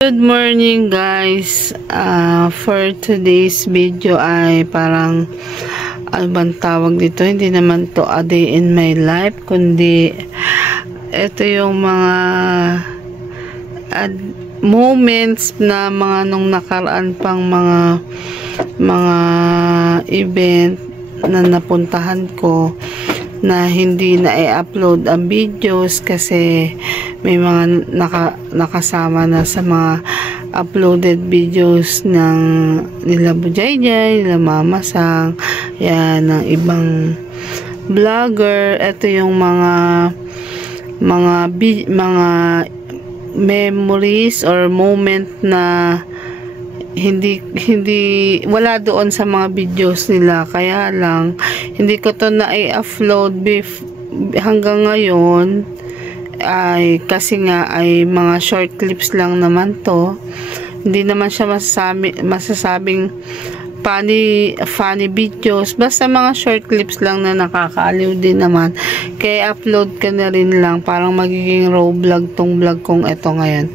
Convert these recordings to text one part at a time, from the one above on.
Good morning guys. For today's video ay parang ano bang tawag dito, hindi naman to a day in my life, kundi ito yung mga moments na mga nung nakaraan pang mga event na napuntahan ko na hindi na i-upload ang videos kasi may mga nakasama na sa mga uploaded videos ng nila Bujayjay, nila Mama Sang, yan, ng ibang vlogger. Ito yung mga memories or moment na hindi wala doon sa mga videos nila, kaya lang hindi ko to na i-upload hanggang ngayon ay kasi nga ay mga short clips lang naman to, hindi naman siya masasabing funny videos, basta mga short clips lang na nakakaaliw din naman, kaya upload ka na rin lang, parang magiging raw vlog tong vlog kong ito ngayon.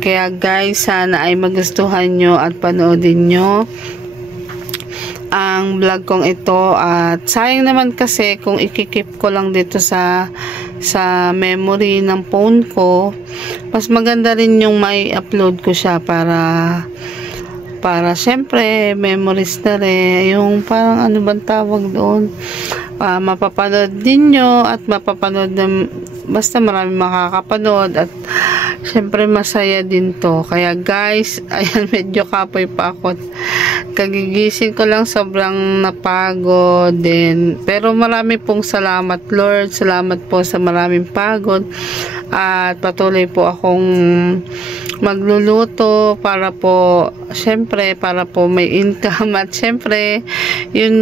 Kaya guys, sana ay magustuhan nyo at panoodin nyo ang vlog kong ito. At sayang naman kasi kung ikikip ko lang dito sa memory ng phone ko, mas maganda rin yung may upload ko siya para syempre memories na rin, yung parang ano bang tawag doon, mapapanood din nyo at mapapanood na basta marami makakapanood at syempre masaya din to. Kaya guys, ayan, medyo kapoy pa ako, kagigising ko lang, sobrang napagod din, pero marami pong salamat Lord, salamat po sa maraming pagod at patuloy po akong magluluto para po syempre para po may income at syempre yung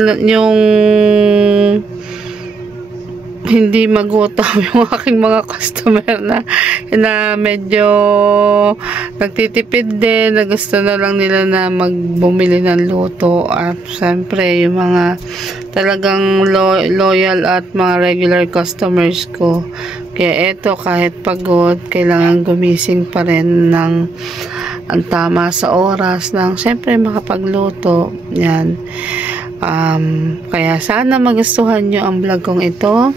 hindi magutom yung aking mga customer na medyo nagtitipid din, na gusto na lang nila na magbumili ng luto, at syempre yung mga talagang loyal at mga regular customers ko. Kaya eto, kahit pagod, kailangan gumising pa rin ng ang tama sa oras ng syempre makapagluto. Yan. Kaya sana magustuhan nyo ang vlog kong ito.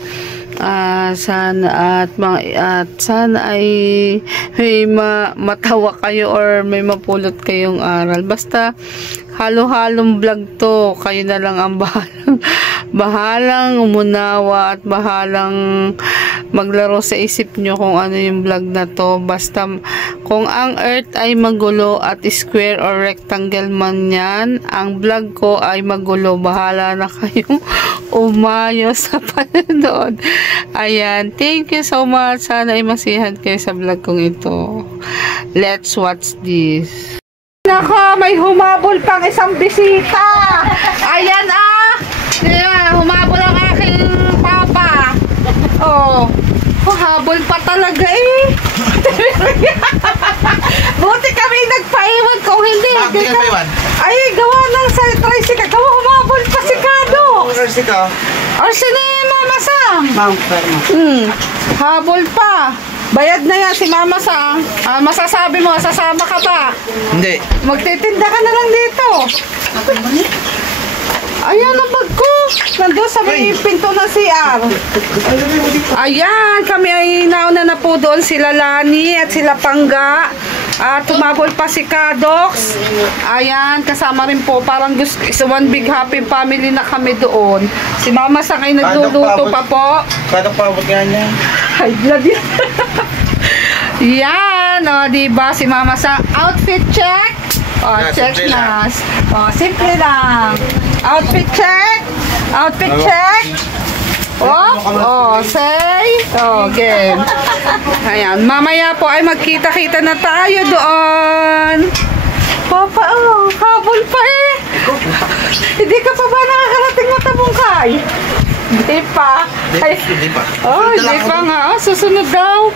Sana ay may matawa kayo or may mapulot kayong aral. Basta halo-halong vlog to, kayo na lang ang bahalang umunawa at bahalang maglaro sa isip nyo kung ano yung vlog na to. Basta kung ang earth ay magulo at square or rectangle man yan, ang vlog ko ay magulo, bahala na kayong umayo sa panonood. Ayan, thank you so much, sana ay masihan kayo sa vlog kong ito. Let's watch this. Nako, may humabol pang isang bisita. Ayan humabol ang aking papa. Habol pa talaga eh. Buti kami nagpaiwan, kung hindi. Bakit ka nagpaiwan? Ay, gawa lang sa tricycle. Gawa, humabol pa si Kado. Tricycle? Arsin na yung Mama Sang. Habol pa. Bayad na yan si Mama Sang. Masasabi mo, sasama ka ba? Hindi. Magtitinda ka na lang dito. Ayan ang bag ko. Nandun sa may pinto ng CR. Ayan, kami ay nauna na po doon, sila Lani at sila Pangga. At tumabol pa si Kadox. Ayan, kasama rin po. Parang isa one big happy family na kami doon. Si Mama Sang ay nagluluto pa po. Paano pa abot nga niya? Ay, blood yan. Yan, diba? Si Mama Sang, outfit check. Check na. Simple lang. Outfit check. Outfit check. Say. Game. Ayan, mamaya po ay magkita-kita na tayo doon. Papa, habol pa eh. Hindi ka pa ba nakakarating Matabungkay? Hindi pa. Hindi pa nga. Susunod daw.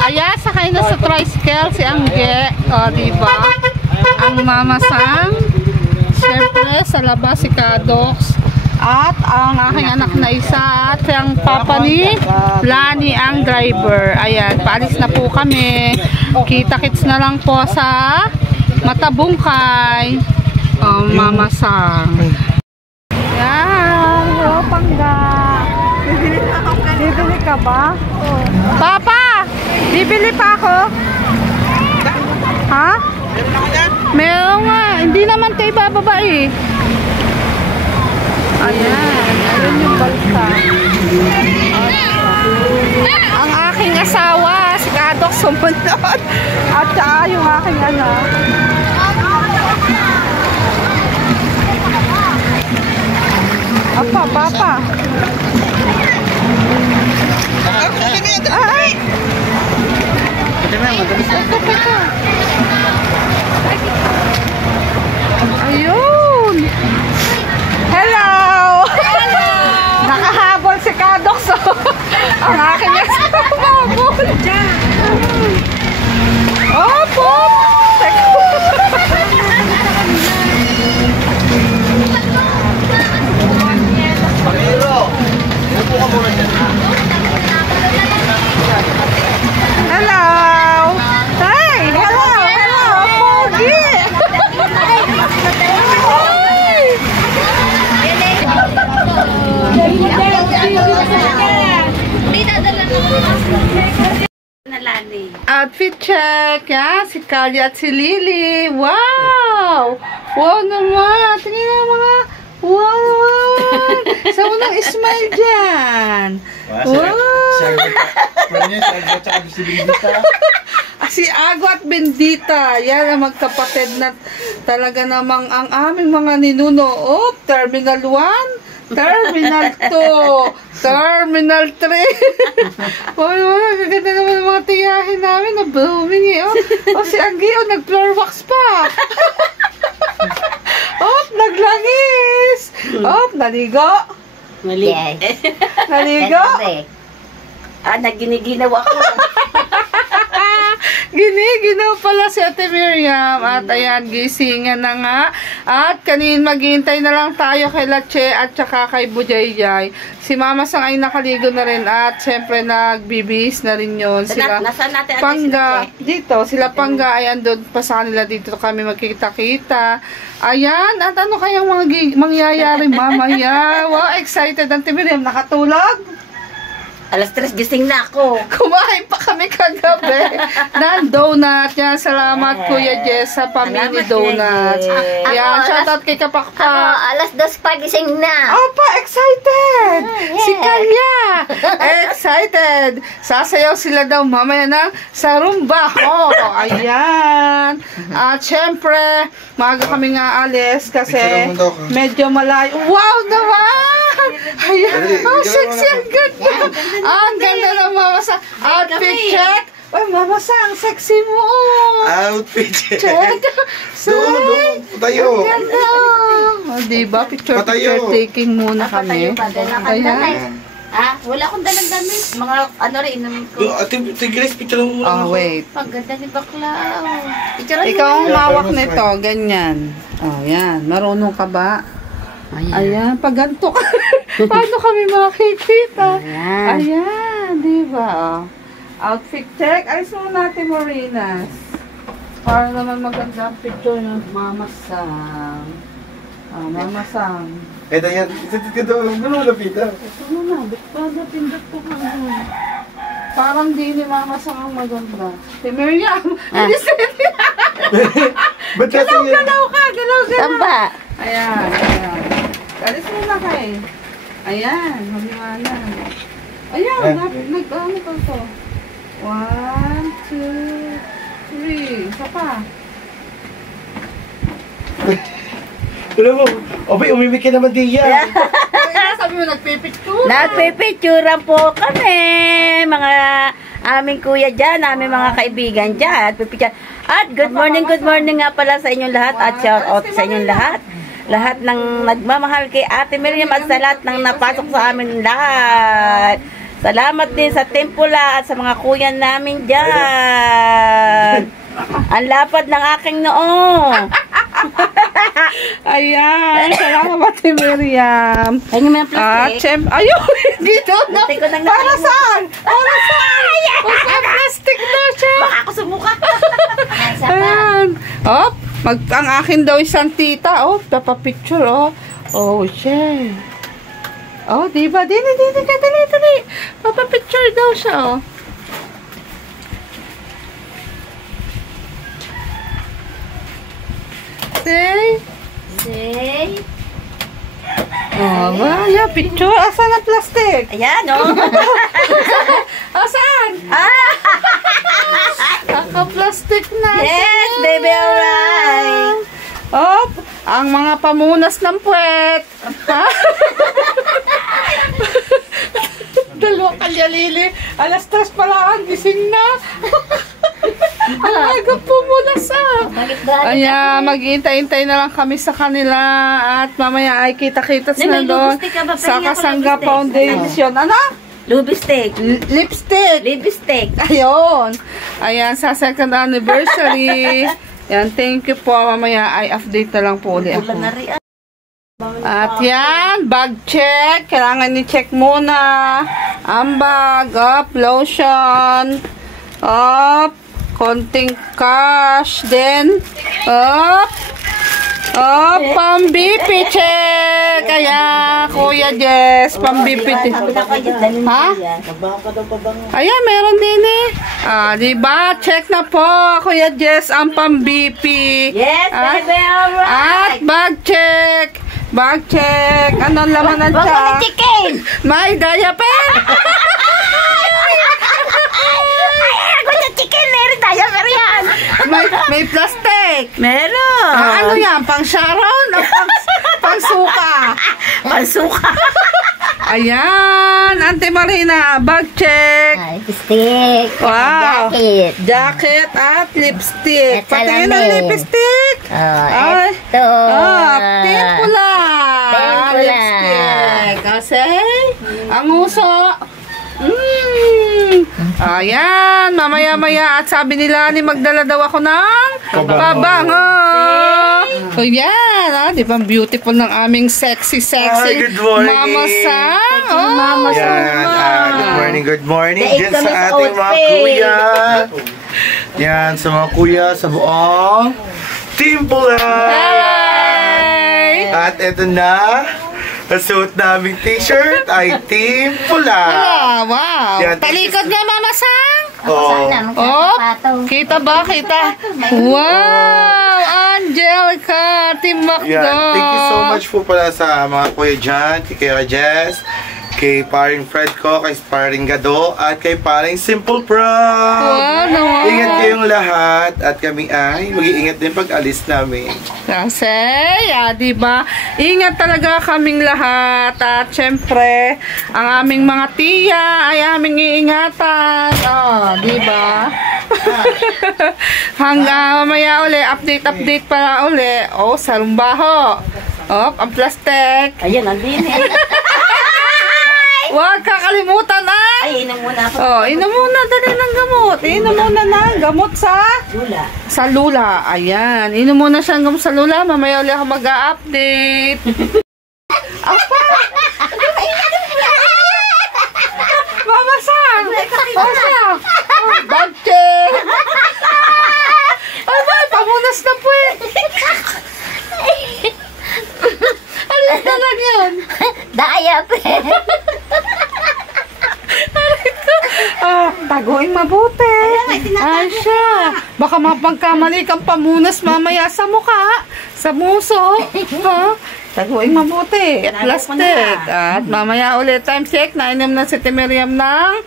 Ayan, sakay na sa tricycle si Angge. Diba? Ang Mama Sang. Siyempre, sa labas si Kadox. At ang aking anak na isa at ang papa ni Lani ang driver. Ayan, paalis na po kami. Kita-kits na lang po sa Matabungkay. Mama Sang. Yan, hello Pangga. Bibili ka ba? Papa, bibili pa ako. Ha? Meron nga, hindi naman tayo bababa eh. Ayan, ayun yung balsa. Ang aking asawa, si Kadok sumunod. At saka yung aking anak. Papa. Ay! Ayun! Hello! Nakahabol si Kadok so ang aking nagsahabol. Opo! Hello! Hi! Hello! Pogi! Outfit check! Yan, si Kali at si Lily. Wow! Wow naman! Tingnan na mga... Wow naman! Sa unang smile dyan! Wow! Si Ago at Bendita. Yan ang magkapatid na talaga namang ang aming mga ninuno. Oh, Terminal 1, Terminal 2, Terminal 3. Oh, kaganda naman ang mga tiyahin namin na blooming eh. Oh, si Anggi, nag-floor wax pa. Oh, naglangis. Oh, naligo. Mali. Naligo. Naginiginaw ako. Giniginaw pala si Ate Miriam. At ayan, gisingan na nga. At kanin maghihintay na lang tayo kay Lache at saka kay Bujayjay. Si Mama Sang ay nakaligo na rin. At syempre nagbibis na rin yun. Sila Nasaan natin Pangga. Dito, sila Pangga ay andun pa sa kanila. Dito kami magkikita-kita. Ayan. At ano kayang mangyayari mamaya? Wow, excited. Ate Miriam, nakatulog? Alas 3 gising na ako. Kumain pa kami kagabi ng donut. Yan, salamat Kuya Jess sa Pamini Donuts. Yan, shoutout kay Kapakpak. Alas 2 pa gising na. Opa, excited! Yeah. Si Kalya! Excited! Sasayaw sila daw mamaya ng sa rumba. Oh, ayan. At syempre, maaga kami nga alis kasi medyo malayo. Wow naman! Ayan, oh, sexy ang ganda. Ang ganda ng Mama Sang. Outfit check. Uy, Mama Sang, sexy mo. Outfit check. Doon, patayo. ang ganda. O, diba? Picture taking muna kami. Ayan. Wala akong dalang damit. Mga ano rin, inamin ko. Ate Grace, picture mo muna. Oh, wait. Paganda ni Bakla. Picture Ikaw ang mawak nito. Ganyan. Oh, yan. Marunong ka ba? Ayan. Pag ganito ka. Paano kami makikita? Ayan. Diba? Outfit check. Ayos mo natin, Marinas. Para naman maganda ang picture ng Mama Sang. Mama Sang. Ito yan. Ito malapita. Ito na. Ba't pindot ko ka na? Parang di ni Mama Sang ang maganda. Si Miriam. Galaw ka. Samba. Ayan. Alis mo na kayo. Ayan. Maliwanag. Ayan. Nag-ano ka to? 1, 2, 3. Isa pa. Alam mo, obay, umimik ka naman din yan. Sabi mo, nagpipicture. Nagpipicturean po kami. Mga aming kuya dyan, aming mga kaibigan dyan. At good morning nga pala sa inyong lahat. At shout out sa inyong lahat. Lahat ng nagmamahal kay Ate Miriam at sa lahat ng napasok sa amin lahat. Salamat din sa Tempula at sa mga kuya namin dyan. Ang lapad ng aking noo. Ayan, salamat Ate Miriam. Ayun mo ng plastic. Ayun, dito na. Plastic ko nang Para saan? Para saan? Basta plastic na siya. Baka ako sumuka. Ayan. Oh, ang akin daw isang tita. Oh, papapicture, oh. Oh, shit. Oh, diba? Dili ka, dali. Papapicture daw siya, oh. Say. Oh, yeah, picture. Asan ang plastic? Ayan, oh. Asan? Naka-plastic na. Yes, baby, alright. Oh, ang mga pamunas ng puwet. Ha? Dalawa kalyalili. Alas 3 pala ang gising na. Ang aga pumunas Ayan, mag-iintay-intay na lang kami sa kanila at mamaya ay kita-kita na doon sa Kasangga Foundation. Ano? Lipstick. Lipstick. Ayun. Ayan, sa 2nd anniversary. Yan, thank you po. Mamaya ay update na lang po ulit ako. At yan, bag check. Kailangan ni-check muna. Ang bag, lotion, konting cash, then, pang-BP check. Kaya, Kuya Jess, pang-BP check. Ha? Ayan, meron din eh. Diba? Check na po, Kuya Jess, ang pang-BP. Yes, baby, alright. At bag check. Bag check. Anong laman ng Wag mo chicken. May diaper. Chicken, meron tayo, pero yan. May plastic. Meron. Ano yan? Pang Sharon o pang suka? Pang suka. Ayan, Ate Marina, bag check. Lipstick. Wow. Jacket. Jacket at lipstick. At Patingin ng salamin. lipstick. Ay, ito. Pink-pula. Pink-pula. Lipstick. Kasi, ang uso. Ayan, mamaya-maya at sabi nila ni magdala daw ako ng pabango. So yan, di ba beautiful ng aming sexy good morning. Mama Sang. Mama Sang. Yan, good morning. Daig Diyan kami sa sa ating mga outfit. kuya. Yan, sa mga kuya, sa buong Team Pula. Hi! At eto na, ang suot naming t-shirt ay Team Pula. Wow. Yan, Talikod nga, Mama Sang. Sana, Kita ba? Kita. Wow! Angelica, Team Macdo. Yan, thank you so much po pala sa mga kuya dyan, kay Kuya Jess, kay paring Fred ko, kay paring Gado, at kay paring Simple Prom. Wow, naman. Ingat kayong lahat at kami ay mag-iingat din pag alis namin. Kasi, diba? Ingat talaga kaming lahat. At syempre, ang aming mga tiya ay aming iingatan. Diba? Hanggang mamaya uli, update para uli. Salumbaho. Ang plastic. Ayun, nandun eh. Huwag kakalimutan Ay, inom muna ako. inom muna dali ng gamot. Inom muna ng gamot Lula. sa lula. Ayan. Inom muna siya ng gamot sa lula. Mamaya ulit ako mag-a-update. Apa? Mama Sang! Mama Sang! Bag check! Ay ba? Pamunas na po eh. Ano na lang yun? Dayap eh. Taguin mabuti. Ay siya. Baka mapagkamali kang pamunas mamaya sa mukha. Sa muso. Taguin mabuti. Plastic. At mamaya ulit time check. Nainom na si Miriam ng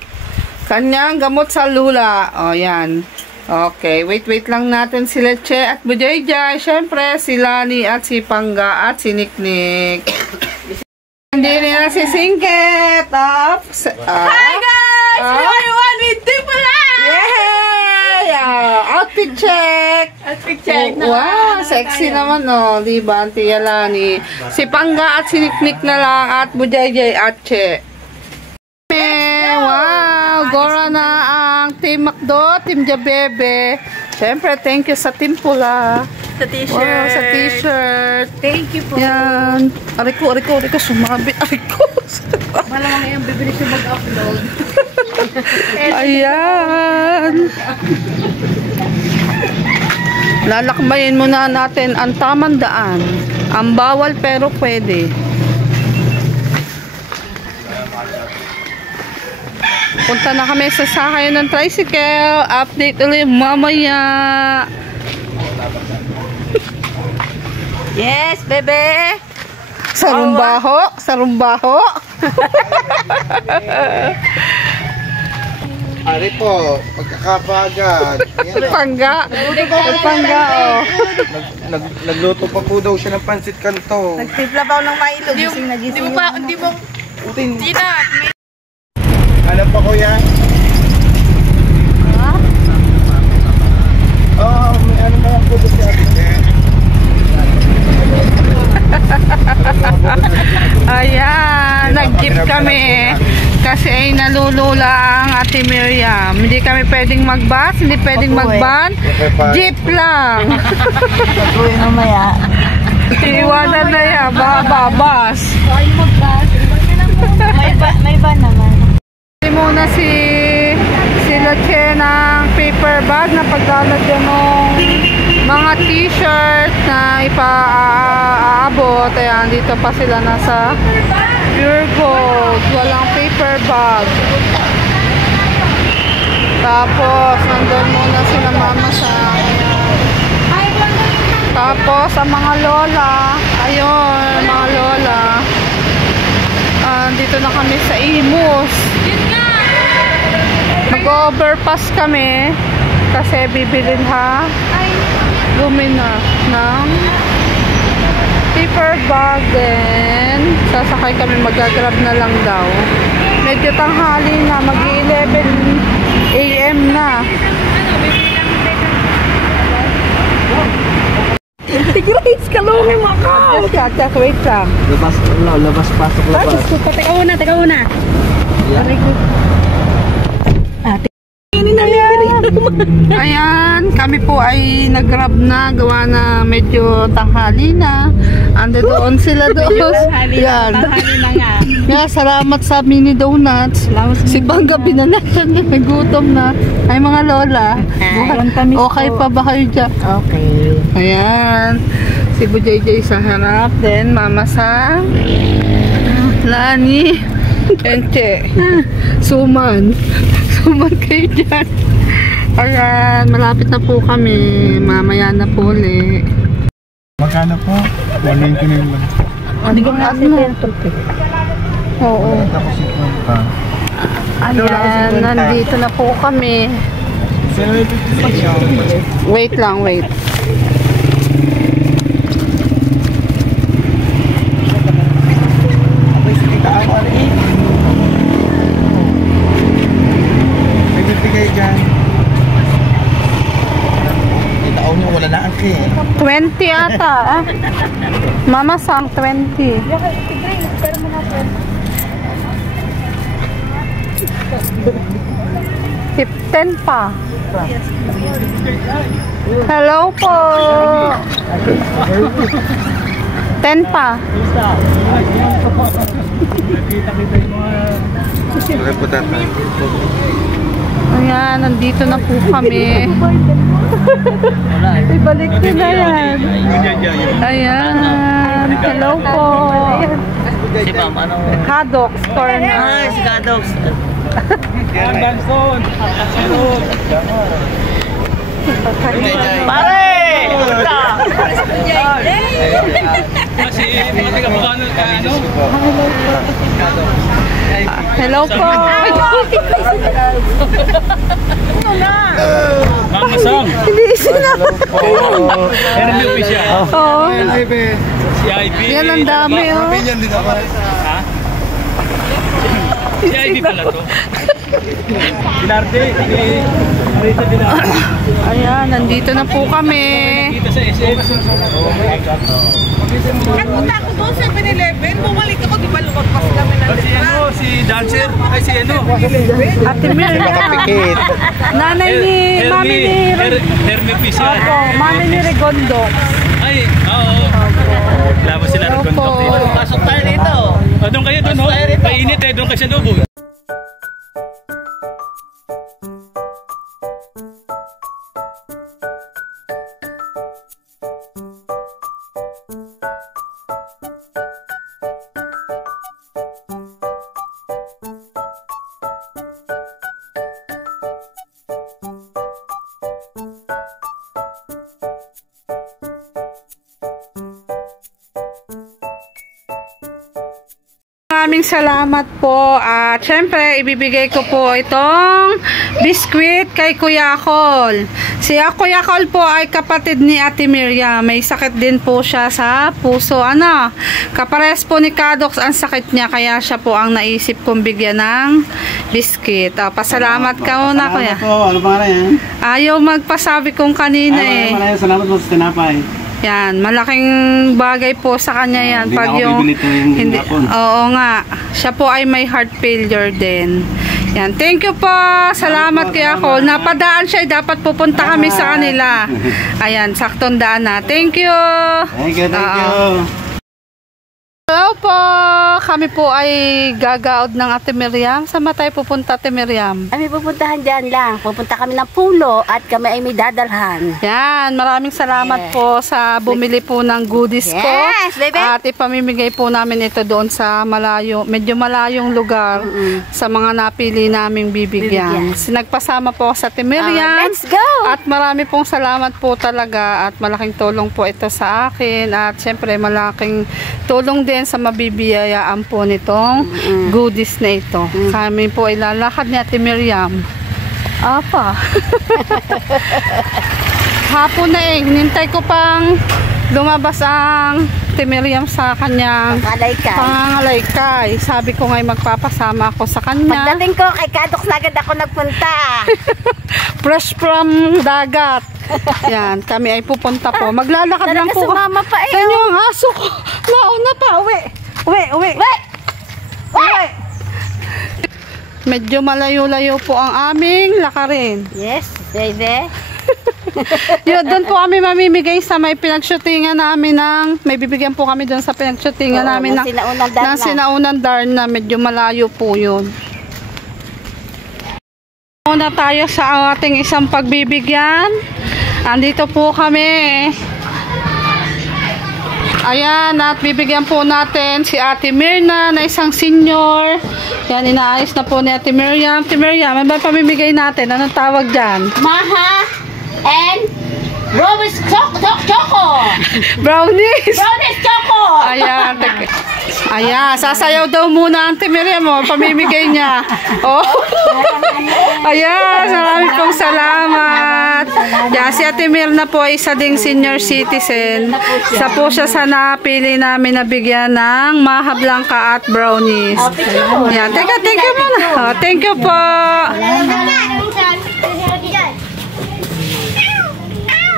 kanyang gamot sa lula. Yan. Okay. Wait lang natin si Leche at Bujayjay. Siyempre si Lani at si Pangga at si Niknik. Hindi nila si Singket. Hi guys! Everyone with Tipula! Yeah! Outfit check! Wow! Sexy naman diba? Tia Lani. Si Pangga at si Niknik na lang at Bujayjay at Che. Wow! Gora na ang Team Macdo, Team Jabebe. Siyempre, thank you sa Team Pula. Sa t-shirt. Wow, sa t-shirt. Thank you po. Yan. Aray ko, sumabi. Aray ko. Malamang yung bibili siya mag-upload. Ayan. Lalakbayin muna natin ang tamang daan. Ang bawal pero pwede. Punta na kami sa sakayan ng tricycle. Update ulit mamaya. Yes, bebe. Sarumbaho. Ari po, pagkakabagan. Pangga, oh. Nagluto pa po daw siya ng pansit kanto. Nagtipla pa ako ng Milo. Gising na gising. Hindi mo, hindi na. Ano pa kuya? Oo, may ano na lang po doon si Ate. Ayan, nag-jeep kami. Kasi ay nalulula ang Ate Miriam. Hindi kami pwedeng mag-bus, hindi pwedeng mag-van. Jeep lang. Gagawin mamaya. Iwanan na yan, bus. May ban naman. Muna sila Che ng paper bag na paglalagyan ng mga t-shirt na ipaabot. Ayan, dito pa sila nasa Pure Gold. Walang paper bag. Tapos, nandun muna sila mama sa tapos, ang mga lola. Ayun, mga lola. Dito na kami sa Imus. Mag-overpass kami kasi bibilin lumina ng paper bag, then sasakay kami, mag-grab na lang daw. Medyo tanghali na, mag-11 AM na. Grace, kalungin mo ka! Wait lang. Labas. Teka muna. Ayan, kami po ay nag-grab na, gawa na medyo tanghali na. Ando doon sila doon. Yan. Yeah, salamat sa mini donuts. Si Bangga binanatan na, nagutom na. Ay mga lola, okay pa ba kayo dyan? Okay. Ayan, si Bujayjay sa harap, then mama sa Lani, Ente, Suman kayo dyan. Ayan, malapit na po kami, mamaya na po ulit. Magkano po? 190 na yung Hindi ko na Oo. Ayan, nandito na po kami. Wait lang, wait. May bibigay dyan. Taon nyo wala na ang 20 ata. Mama sang 20. 10 pa. Hello po. 10 pa. Ayan, nandito na po kami. Ibalik ko na yan. Ayan. Hello po. Si ma'am, ano? Haddock store na. Ay, si Kadox. Pare! Hello po. Mama Sam. Hindi sila. Yan ang milk siya. Oo. Si IB. Yan ang dami oh. Ha? Si IB pala to. Pinarte. Marita Pinarte. Ayan, nandito na po kami. Kita sa SM. Nagpunta ako doon sa 7-Eleven, bumalik ako, di ba lumagpas kami ng Si ano, si Dancer. Ay, si ano. Ate Mir, Nakapikit. nanay ni, mami ni, Herme Pisa. Opo, mami ni Regondo. Ay, oo. Labas sila ng Opo. kontak dito. Pasok tayo dito. Doon kayo doon, ho. Mainit eh, doon kayo sa loob. Maraming salamat po at syempre ibibigay ko po itong biskwit kay Kuya Col. Si Kuya Col po ay kapatid ni Ate Miriam. May sakit din po siya sa puso. Ano? Kapares po ni Kadox ang sakit niya kaya siya po ang naisip kong bigyan ng biskwit. Pasalamat ka muna Kuya. Salamat po. Ano pangalan yan? Ayaw magpasabi kong kanina eh. Maraming salamat po sa tinapay. Yan, malaking bagay po sa kanya yan. Hindi Pag na ako yung, bibili tuwing hindi, hapon. oo nga, siya po ay may heart failure din. Yan, thank you po. Salamat kaya ako. Napadaan siya, dapat pupunta kami sa kanila. Ayan, saktong daan na. Thank you. Thank you, thank you. Hello po. Kami po ay gagaod ng Ate Miriam. Saan ba tayo pupunta, Ate Miriam? Kami pupuntahan dyan lang. Pupunta kami ng pulo at kami ay may dadalhan. Yan, maraming salamat po sa bumili po ng goodies ko. Yes, baby. At ipamimigay po namin ito doon sa malayo, medyo malayong lugar sa mga napili naming bibigyan. Nagpasama po ako sa Ate Miriam. Let's go! At marami pong salamat po talaga at malaking tulong po ito sa akin at syempre malaking tulong din sa mabibiyayaan po nitong goodies na ito. Kami po ay lalakad ni Ate Miriam. Apa. Hapon na eh. Hinintay ko pang lumabas ang Ate Miriam sa kanyang pangangalaykay. Sabi ko ngay magpapasama ako sa kanya. Pagdating ko kay Kadox na agad ako nagpunta. Fresh from dagat. Yan, kami ay pupunta po. Maglalakad lang po. Sumama pa eh. Yan yung aso ko. Nauna pa. Uwi. Medyo malayo-layo po ang aming lakarin. Yes, baby. Yun, doon po kami mamimigay sa may pinagshootingan namin ng, may bibigyan po kami doon sa pinagshootingan namin ng sinaunang Darna. Medyo malayo po yun. Muna tayo sa ating isang pagbibigyan. Andito po kami. Ayan, at bibigyan po natin si Ate Mirna na isang senior. Yan, inaayos na po ni Ate Miriam. Ate Miriam, ano ba pamimigay natin? Anong tawag dyan? Maha and Brownies Choco. Brownies! Brownies Choco. Ayan, ayan, sasayaw daw muna ang Ate Miriam, oh, pamimigay niya. Oh. Ayan, marami pong salamat. Yan, si Ate Mirna po ay isa ding senior citizen. Isa po siya sa napili namin na bigyan ng Maha Blanca at Brownies. Yan, thank you muna. Oh, thank you po.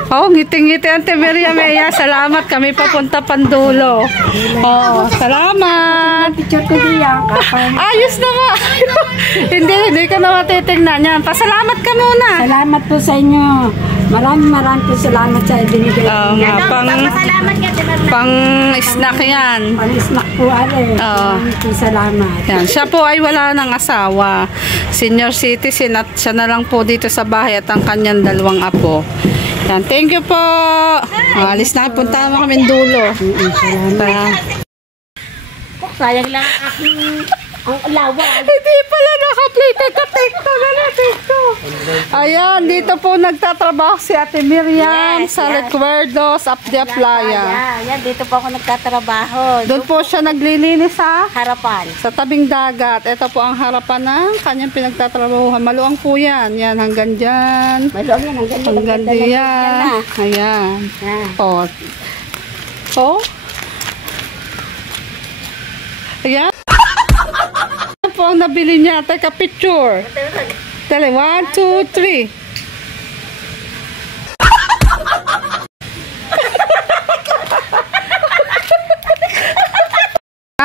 Oh, ngiti-ngiti Ate Miriam. Salamat, kami papunta Pandulo. Oh, salamat. Ayos na nga. hindi ko na matitignan yan. Pasalamat ka muna. Salamat po sa inyo. Maraming po salamat sa ibinigay. Oo nga, pang snack yan. Pang-snack po ale. Maraming po salamat. Yan, siya po ay wala ng asawa. Senior citizen at siya na lang po dito sa bahay at ang kanyang dalawang apo. Yan, thank you po. Alis na, punta naman kami dulo. Sayang lang ang lawa. Hindi pala naka-play. Take to. Ayan, dito po nagtatrabaho si Ate Miriam sa Recuerdos of the Playa. Yan, dito po ako nagtatrabaho. Doon po siya naglilinis sa Harapan. sa tabing dagat. Ito po ang harapan ng kanyang pinagtatrabahuhan. Maluang po yan. Yan, hanggang dyan. Maluang yan, Hanggang diyan. Ayan. Oh. Oh. Ayan. Ano po ang nabili niya? Teka, picture. Tele, 1, 2, 3.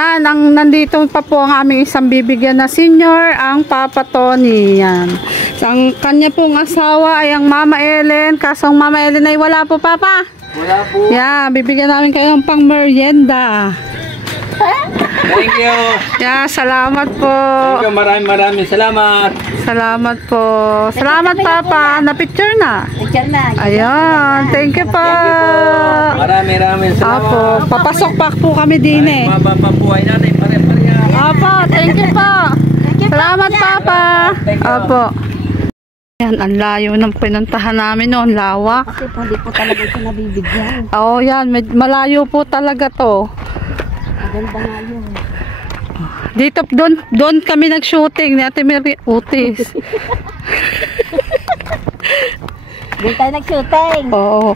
Nandito pa po ang aming isang bibigyan na senior, ang Papa Tony. Yan. Ang kanya pong asawa ay ang Mama Ellen. Kaso ang Mama Ellen ay wala po, Papa. Wala po. Yan, bibigyan namin kayo ng pang merienda. Thank you. Yan, salamat po. Thank you. Maraming salamat. Salamat po. Salamat, Papa. Na-picture na. Picture na. Ayan, thank you po. Maraming salamat. Apo, papasok pa po kami din eh. Mapapabuhay natin pare-pareha. Apo, thank you po. Salamat, Papa. Apo. Yan, ang layo ng pinuntahan namin noon, lawak. Kasi po, di po talaga ito nabibigyan. Oo, yan, malayo po talaga to. Maganda nga yun. Dito, doon kami nag-shooting ni Ate Mary Utis. Doon tayo nag-shooting. Oo.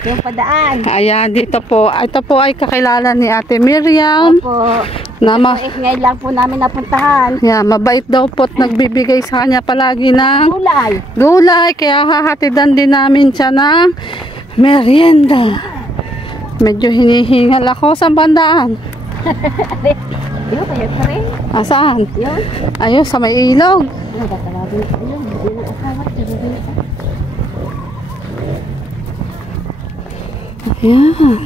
Yung padaan. Ayan, dito po. Ito po ay kakilala ni Ate Miriam. Opo. Na Ngayon lang po namin napuntahan. yeah, mabait daw po at nagbibigay sa kanya palagi ng Gulay. gulay. Kaya hahatidan din namin siya ng merienda. Medyo hinihingal ako sa bandaan. Yun, kaya pa rin. Saan? Yun. Ayun, sa may ilog. Ano ba talagin ko yun? Hindi na asawa. Ayan.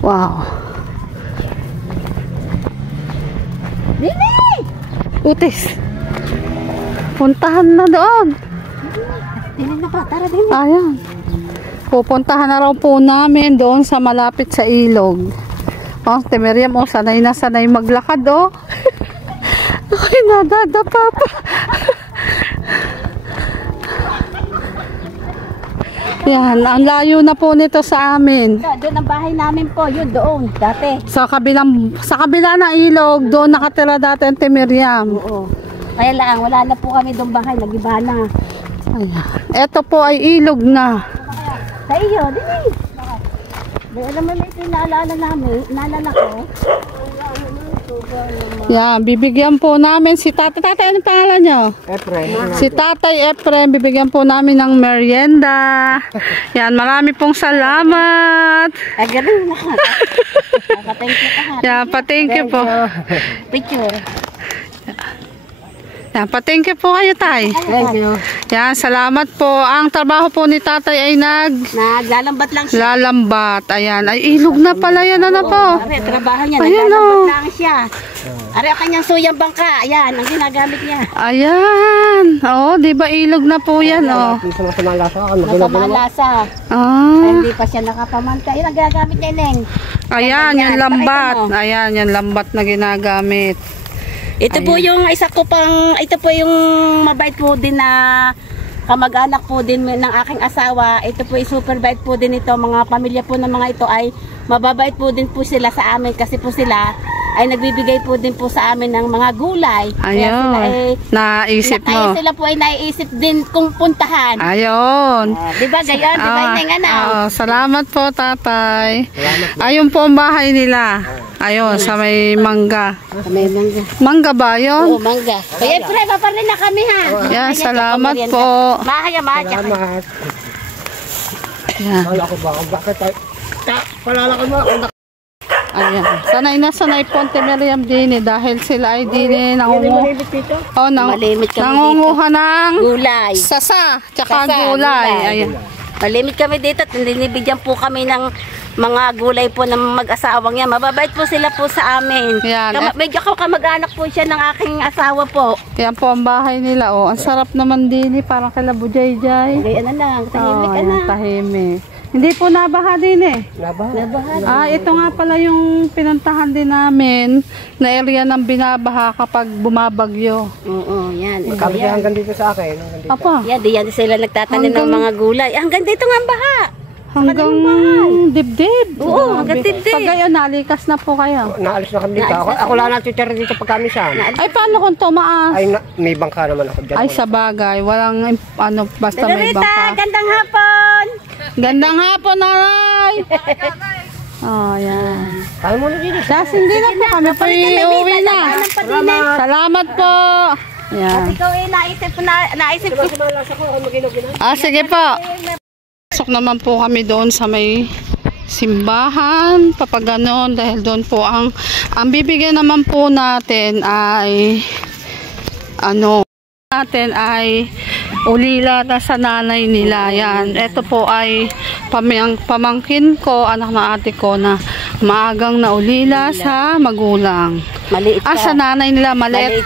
Wow. Dili! Utis. Puntahan na doon. Dili na ba? Tara din. Ayan. Pupuntahan na raw po namin doon sa malapit sa ilog. Oh, Miriam, oh, sanay na sanay maglakad, oh. Ako'y nadadapa pa. Yan, ang layo na po nito sa amin. Doon ang bahay namin po. Yun, doon. Dati. Sa kabila ng ilog, doon nakatira dati ang Miriam. Oo. Kaya lang, wala na po kami doon bahay. Nag-iba na. Ayan. Ito po ay ilog na. Sa iyo, dili. Alam mo, may pinaalala namin. Naalala ko. Yan, bibigyan po namin si Tatay. Tatay, anong pangalan nyo? Efren. Si Tatay Efren, bibigyan po namin ng merienda. Yan, marami pong salamat. Ay, ganun na. Thank you ka. Yan, pa-thank you po. Picture. Yan, pa-thank you po kayo, Tay. Thank you. Yan, salamat po. Ang trabaho po ni Tatay ay Naglalambat lang siya. naglalambat. Ayan, ay ilog na pala yan. Ano po? Are, trabaho niya. Ayan, Naglalambat oh. lang siya. Are, ang kanyang suyang bangka. Ayan, ang ginagamit niya. Ayan. Oo, di ba ilog na po yan, oh. Nakamalasa. Ah. Hindi pa siya nakapamanta. Ayan, ang ginagamit niya, Neng. Ayan, yung lambat. Pakita mo. Ayan, yung lambat na ginagamit. Ito po yung isa ko pang, ito po yung mabait po din na kamag-anak po din ng aking asawa. Ito po yung super bait po din ito. Mga pamilya po ng mga ito ay mababait po din po sila sa amin kasi po sila ay nagbibigay po din po sa amin ng mga gulay. Kaya sila Ayun. Naisip kaya mo. sila po ay naiisip din kung puntahan. Ayun. Diba gayon? Diba yung ano? Salamat po, Tatay. Ayun po ang bahay nila. Ayun, sa may mangga. May mangga. Mangga ba yun? Oo, mangga. Kaya pre, paparin na kami ha. Yan, Ayan, salamat merienda. po. Mahaya, mahaya. Yan. Ayan. Sanay po ang Miriam din eh, dahil sila ay din eh Malimit kami nangunguha ng Gulay. sasa, tsaka Sasa, gulay. gulay. Ayan. Malimit kami dito at binibigyan po kami ng mga gulay po ng mag-asawang yan. Mababait po sila po sa amin. Yan. Medyo kamag-anak po siya ng aking asawa po. Yan po ang bahay nila. Oh, ang sarap naman din eh, parang kay Labo Jayjay. Gaya na lang, tahimik ka ayan, na. tahimik. Hindi po nabaha din eh. Nabahan. Ito nga pala yung pinuntahan din namin na area ng binabaha kapag bumabagyo. Oo, yan. Kami hanggang dito sa akin. Apa, Yan, diyan sila nagtatanim ng mga gulay. Hanggang dito nga ang baha. hanggang dibdib. Oo, hanggang dibdib. Pag gayon, nalikas na po kayo. Naalis na kami dito. Ako lang natitira dito pag kami siya. Ay, paano kung tumaas? Ay, may bangka naman ako dyan. Ay, sa bagay. Walang, basta may Rita, bangka. gandang hapon. Gandang hapon, Nanay! Oh, yan. Kaya mo na dito. Das, hindi na po kami po iuwi na. Salamat po. Yan. Ikaw eh, naisip ko. Sige po. Pasok naman po kami doon sa may simbahan, papaganon, dahil doon po ang bibigyan naman po natin ay ulila na sa nanay nila. Yan. Ito po ay pamangkin ko, anak ng ate ko na maagang na ulila sa magulang. Maliit pa. Sa nanay nila, maliit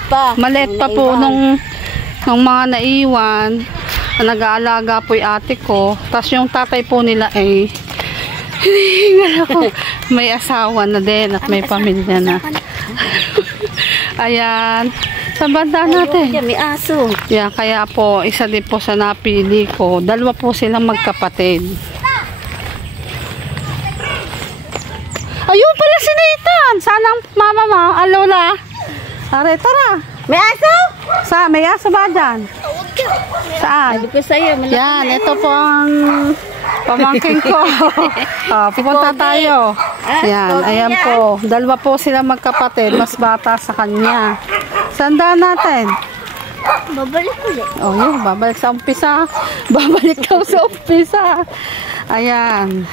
pa po nung mga naiwan. Nag-aalaga po yung ate ko. Tapos yung tatay po nila ay may asawa na din at may pamilya na. Ayan. Sa banda natin. May aso. Yeah, kaya po, isa din po sa napili ko. Dalawa po silang magkapatid. Ayun pala si Nathan. Saan ang mama mo? Lola. Are, tara. May aso? May aso ba dyan? Saan? Sabi ko sa'yo. Yan, ito po ang pamangkin ko. Pupunta tayo. Yan, ayan po. Dalawa po sila magkapatid. Mas bata sa kanya. Sandaan natin. Babalik ulit. Oh, yun. Babalik sa umpisa. Babalik daw sa umpisa. Ayan.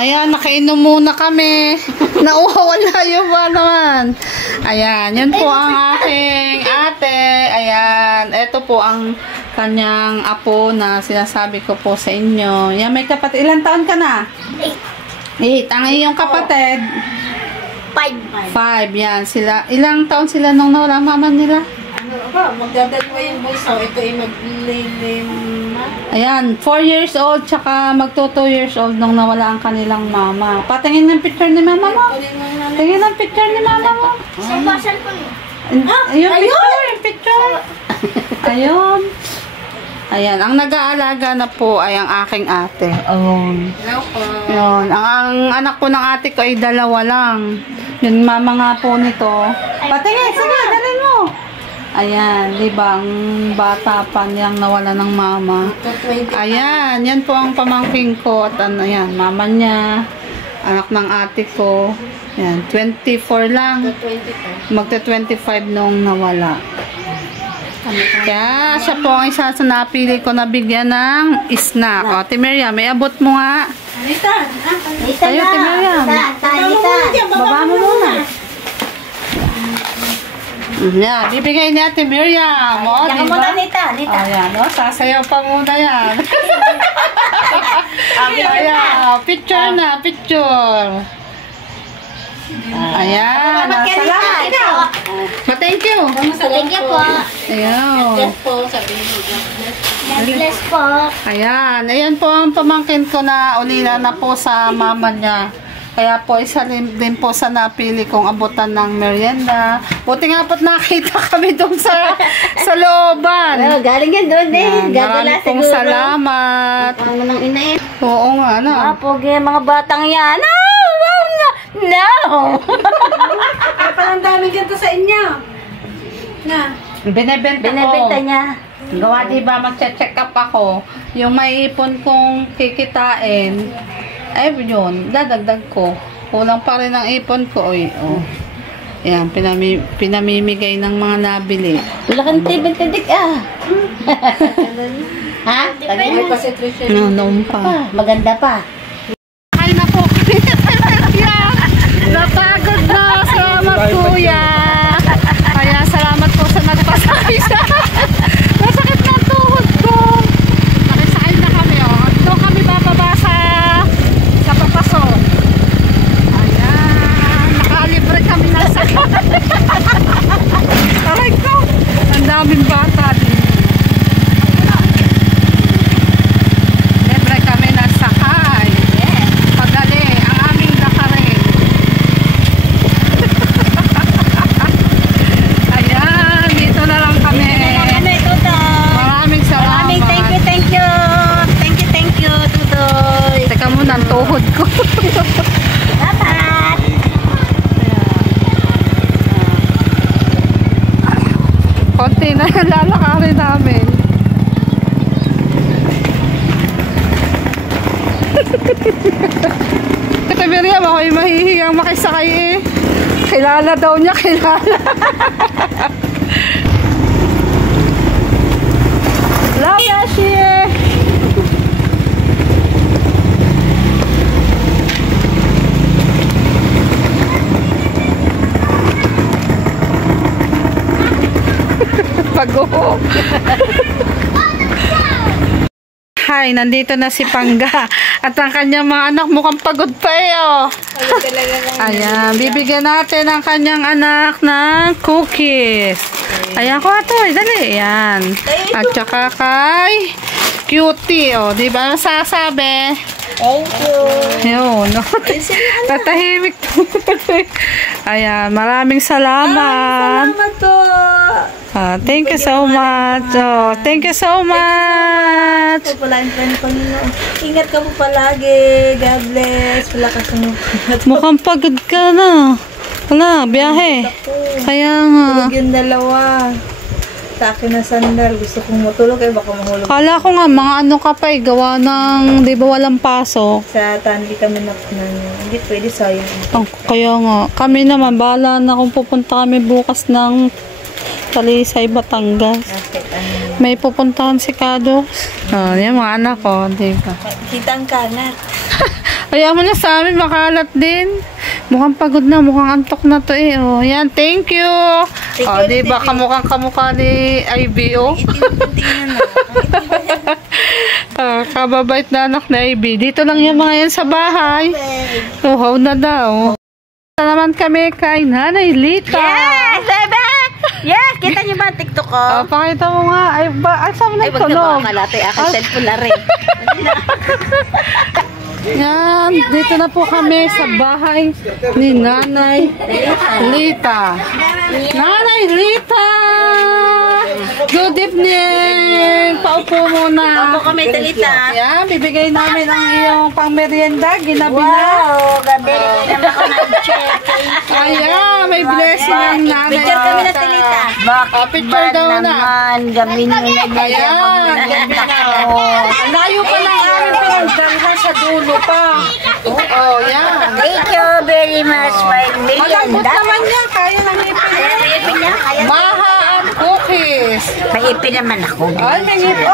Ayan, nakainom muna kami. Nauwawala yung ba naman. Ayan, yun po ang aking ate. Ayan, ito po ang kanyang apo na sinasabi ko po sa inyo. Yan, may kapatid. Ilang taon ka na? 8. Ang iyong kapatid? 5. 5, yan. Sila, ilang taon sila nung nawala mama nila? Magdadalwa yung bunso. Ito ay maglilima. Ayan, 4 years old, tsaka magto 2 years old nung nawala ang kanilang mama. Patingin ng picture ni mama mo. Tingin ng picture ni mama mo. Sa basal ko yun. Yung picture. Ayun. Ayan, ang nag-aalaga na po ay ang aking ate. Ayun. Yun. Ang anak po ng ate ko ay 2 lang. Yung mama nga po nito. Patingin, sige, dalhin mo. Ayan, di ba? Ang bata pa niyang nawala ng mama. Ayan, yan po ang pamangking ko. At ayan, mama niya, anak ng ate ko. Ayan, 24 lang. Magta-25 nung nawala. Kaya, siya po ang isa sa napili ko na bigyan ng snack. O, Timeria, may abot mo nga. Tayo, Timeria. Baba mo muna. Yan, bibigay ni Ate Miriam. O, Diyan ka diba? muna, Nita. Ayan, o, sasayaw pa muna yan. Ayan, picture na, picture. Ayan, salamat. Thank you. Thank you po. Ayan. Bless po. Ayan, ayan po ang pamangkin ko na ulila na po sa mama niya. Kaya po, isa din po sa napili kong abutan ng merienda. Buti nga po't nakita kami doon sa looban. Galing yan doon eh. Marami pong salamat. Ano nang ina eh. Oo nga, ano. Pogi mga batang yan. No! Wow! No! Kaya palang daming ganito sa inyo. Na. Binibenta niya. Gawa diba, mag-check up ako. Yung may ipon kong kikitain, ay yun, dadagdag ko. Kulang pa rin ang ipon ko. Oy, oh. Yan, pinamimigay ng mga nabili. Wala kang tibig-tidig ah. Ha? Noon pa. Maganda pa. Ay na po. Napagod na. Salamat kuya. Kaya salamat po sa nagpasakay sa masakit na tuhod ko. Nakisakay na kami. Oh. Doon kami bababa sa papaso. Ayan. Nakalibre kami na sa aray ko. Ang daming bata din. Libre kami na sakay. Padali. Ang aming lakarin. Ayan. Dito na lang kami. Maraming salamat. Thank you. Thank you, Tutoy. Teka muna, ang tuhod ko. Dapat. Konti na yung lalakarin namin. Ito Miriam, ako'y mahihiyang makisakay eh. Kilala daw niya, kilala. Love Ashi! pag-uhog. Hi, nandito na si Pangga. At ang kanyang mga anak mukhang pagod pa eh, oh. Ayan, bibigyan natin ang kanyang anak ng cookies. Ayan ko ito, dali. Ayan. At saka kay Cutie, oh. Diba masasabi? Thank you. Yun, no? Tatahimik. Ayan, maraming salamat. Salamat po. Thank you so much. Oh, thank you so much. Pagpalain po ng Panginoon. Ingat ka po palagi. God bless. Palakas mo. Mukhang pagod ka na. Wala, biyahe. Kaya nga. Tulog yung dalawa. Sa akin na sandal. Gusto kong matulog. Baka mahulog. Kala ko nga, mga ano ka pa eh. Gawa ng, di ba walang pasok? Sa tanli kami na hindi pwede sayang. Oh, kaya nga. Kami naman, bahala na kung pupunta kami bukas ng Talisay, Batangas. May pupuntahan si Kado. Oh, yan mga anak ko, di ba? Kita ang kanat. Kaya mo na sa amin, makalat din. Mukhang pagod na, mukhang antok na to eh. Oh, yan, thank you. Oh, di ba kamukha ni Ivy, oh? Kababait na anak na Ivy. Dito lang yung mga yan sa bahay. Uhaw na daw. Salamat kami kay Nanay Lita. Yes, bebe! Yes, kita niyo ba ang TikTok ko? Oh, pakita mo nga. Ay, saan mo Ay, wag na nagtunog? baka kalate. Aking cellphone na rin. Yan, dito na po kami sa bahay ni Nanay Lita. Nanay Lita! Good evening! Paupo muna. Opo kami, Talita. Yan, bibigay namin ang iyong pang-merienda. Ginabi na. Wow, gabi naman ako nag-check. Ayan, may blessing ang nanay. Picture kami na, Talita. Picture daw na. naman, gabi nyo na Ayan, gabi na. Layo pa lang aming pinagdala sa dulo pa. Oh, yan. Thank you very much, my Malambot merienda. naman yan. Kaya ng ipin. Ayan, may ipin niya. Ayan. Maha and cookies. May ipin naman ako. Ay, may ipin.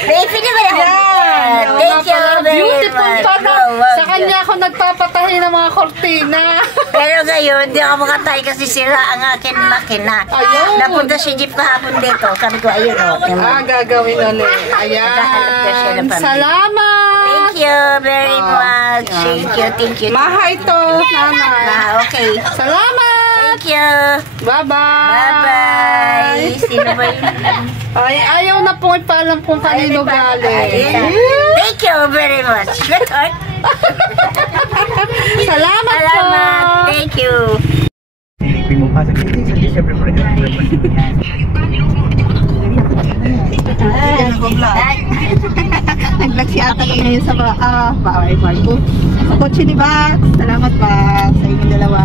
May ipin naman ako. Yan. Thank you very Beautiful much. pa na. Wow, Sa kanya ako nagpapatahi ng mga kortina. Pero ngayon, di ako makatay kasi sira ang akin makina. Ayun. Napunta si Jeep kahapon dito. Sabi ko, ayun o. Gagawin ulit. Ayan. Salamat. Thank you very much. Thank you. Maha ito, nanay. Okay. Salamat. Thank you. Bye-bye. Bye-bye. Sino ba yun? Ay, ayaw na po ipaalam kung kanino galing. Thank you very much. Sweetheart. Salamat po. Salamat. Thank you. Nag-vlog si ate ngayon sa bahay Marco. Sa kotse ni Bax. Salamat ba sa inyong dalawa.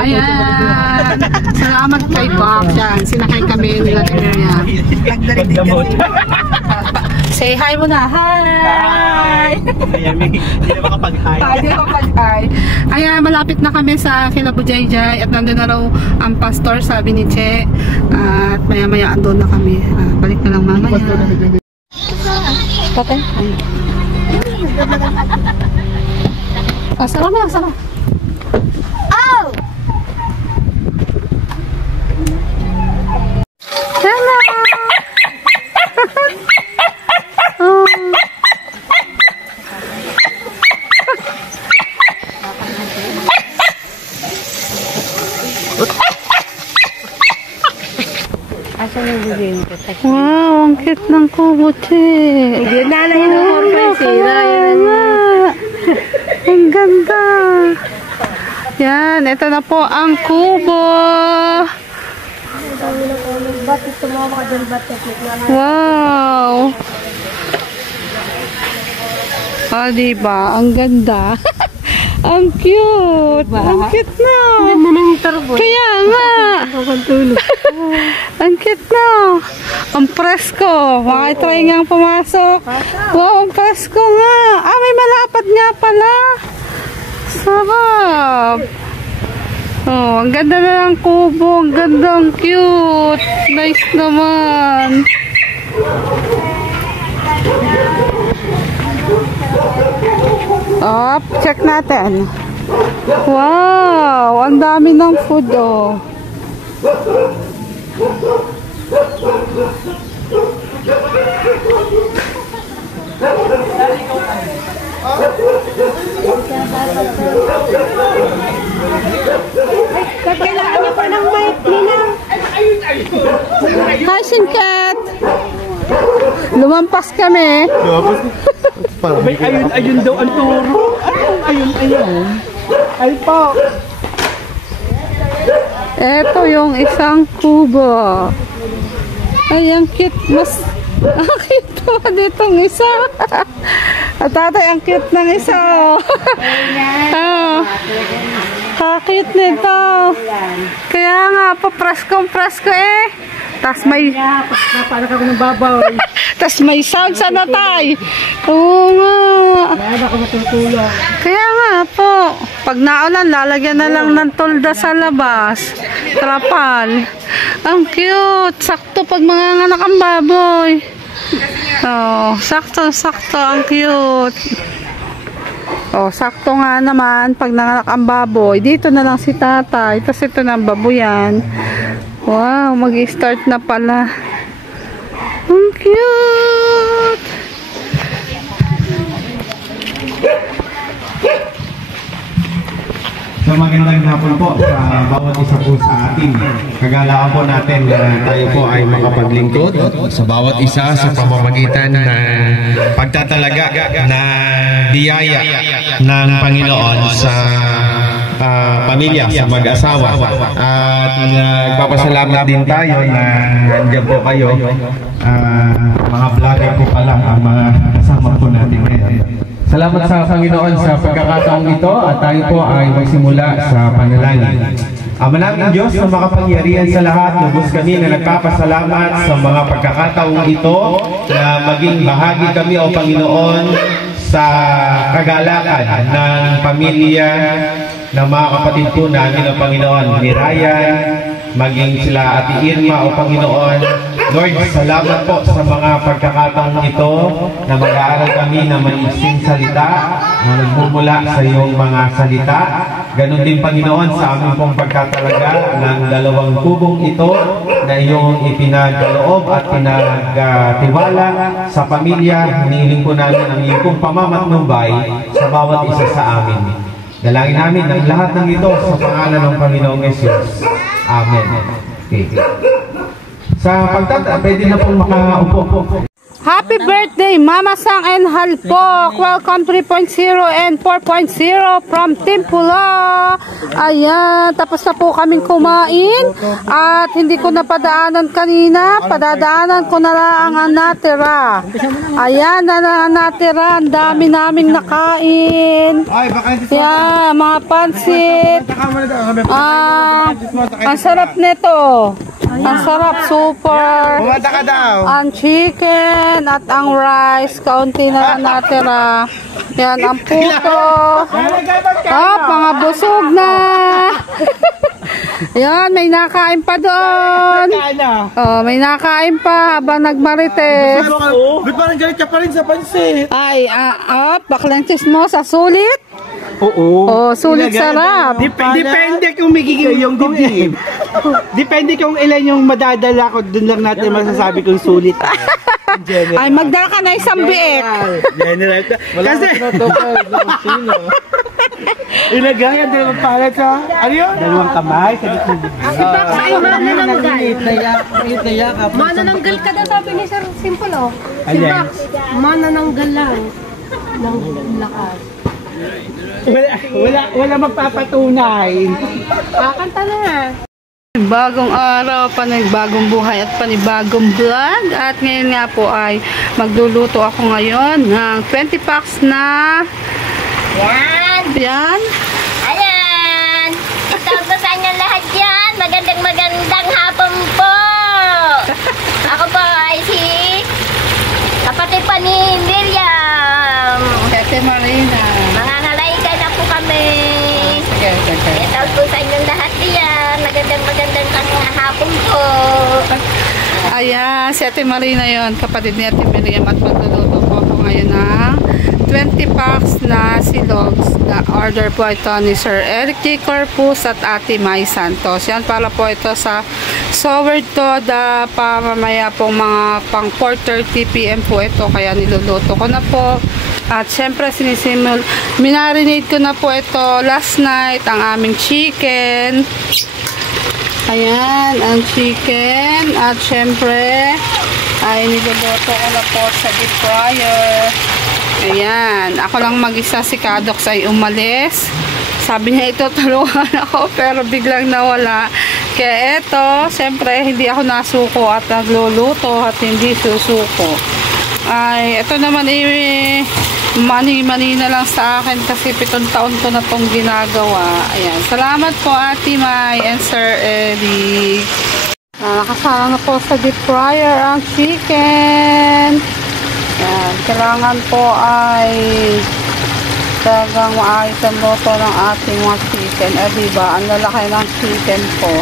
Ayan. Salamat kay Bob. Yan. Sinakay kami nila niya. Nag-direct kasi. Say hi muna. Hi! Hindi na makapag-hi. Hindi ako mag-hi. Ayan, malapit na kami sa Kilabujayjay at nandun na raw ang pastor, sabi ni Che. At maya-maya andun na kami. Balik na lang mamaya. Tatay? Sara na, sara. Oh! Hello! Wow, ang cute ng kubo, Che. Hindi na lang yung Ang ganda. Yan, ito na po ang kubo. Wow. Diba? Ang ganda. Ang cute. Ang cute na. Kaya nga. Ang cute na. Ang presko. Makitry nga pumasok. Wow, ang presko nga. May malapad nga pala. Sarap. Oh, ang ganda na ng kubo. Ang ganda, ang cute. Nice naman. Check natin. Wow, ang dami ng food, oh. Kailangan niyo pa ng mic, Ninang. Hi, Sinkat! Lumampas kami. Ayun daw ang turo. Ayun. Ay po. Ito yung isang kubo. Ay, ang cute. Mas cute pa ditong isa. At tatay, ang cute ng isa. Cute nito. Kaya nga, paprasko eh. Tas may... Para ka ng babaw. Tas may sound sa natay. Oo nga. Kaya ako matutulog. Kaya nga po. Pag naulan, lalagyan na lang ng tolda sa labas. Trapal. Ang cute. Sakto pag mga anak ang baboy. Oh, sakto. Ang cute. Oh, sakto nga naman pag nanganak ang baboy. Dito na lang si tatay. Tapos ito na ang baboyan. Wow, mag-start na pala. Ang cute! So magandang hapon po sa bawat isa po sa ating kagalaan po natin na tayo po ay makapaglingkod sa bawat isa sa pamamagitan ng pagtatalaga na biyaya ng Panginoon sa pamilya, sa mag-asawa. At nagpapasalamat din tayo na nandiyan po kayo. Mga vlogger po pala ang mga kasama po natin ngayon. Salamat sa Panginoon sa pagkakataong ito at tayo po ay magsimula sa panalangin. Ama namin Diyos na makapangyarihan sa lahat, lubos kami na nagpapasalamat sa mga pagkakataong ito na maging bahagi kami o Panginoon sa kagalakan ng pamilya ng mga kapatid po namin o Panginoon, ni Ryan, maging sila Ate Irma o Panginoon. Lord, salamat po sa mga pagkakataong ito na mag-aaral kami na maiksing salita, na nagmumula sa iyong mga salita. Ganon din Panginoon sa aming pong pagtatalaga ng dalawang kubong ito na iyong ipinagkaloob at pinagtiwala sa pamilya. Hinihiling po namin ang iyong pamamatnubay sa bawat isa sa amin. Dalangin namin ang lahat ng ito sa pangalan ng Panginoong Jesus. Amen. Okay. Sa pagtata, pwede na pong makaupo. Happy birthday, Mama Sang and Halpok! Welcome 3.0 and 4.0 from Timpula! Ayan, tapos na po kaming kumain at hindi ko na padaanan kanina, padadaanan ko na lang ang natira. Ayan, ang natira, ang dami naming nakain. Ayan, mga pansit. Ang sarap nito. Ang sarap, super. Bumata ka daw. Ang chicken at ang rice, kaunti na natira. Yan, ang puto. Mga busog na. Yan, may nakain pa doon. Oh, may nakain pa habang nagmarites. Parang galit ka pa rin sa pansit. Ay, baklang chismosa, sulit? Oo. Oh, sulit sarap. Depende kung magiging yung dibdib. Depende kung ilan yung madadala ko, dun lang natin masasabi kung sulit. Ay, magdala ka na isang biik. General. Kasi ilagay ang dalawang palat sa ano yun? Dalawang kamay sa dibdib. Si Bax ay manananggal. Manananggal ka daw, sabi ni Sir Simple, oh. Si Bax, manananggal lang ng lakas. Wala magpapatunay. Kakanta na nga. Bagong araw, panibagong buhay at panibagong vlog. At ngayon nga po ay magluluto ako ngayon ng 20 packs na yan. Ayan! Ito sa inyo lahat yan. Magandang hapon po. Ako po ay si kapatid pa ni Miriam. Ate Marina. Mangangalayka na po kami. Ito po sa inyong lahat yan. Magandang hapon po. Ayan, si Ate Marina yon, kapatid ni Ate Miriam, at magluluto po ako ngayon ng 20 packs na silogs na order po ito ni Sir Eric J. Corpus at Ate Mai Santos. Yan para po ito sa sour toda mamaya po mga pang 4:30 PM po ito, kaya niluluto ko na po. At syempre minarinate ko na po ito last night ang aming chicken. Ayan, ang chicken. At syempre, ay niluluto ko na po sa deep fryer. Ayan, ako lang mag-isa, si Kadox ay umalis. Sabi niya ito, tulungan ako, pero biglang nawala. Kaya ito, syempre, hindi ako nasuko at nagluluto at hindi susuko. Ay, ito naman mani-mani na lang sa akin kasi 7 taon ko na itong ginagawa. Ayan. Salamat po Ate Mai and Sir Eric. Nakasala na po sa deep fryer ang chicken. Ayan. Kailangan po ay talagang maayos ang luto ng ating mga chicken. Diba? Ang lalaki ng chicken po.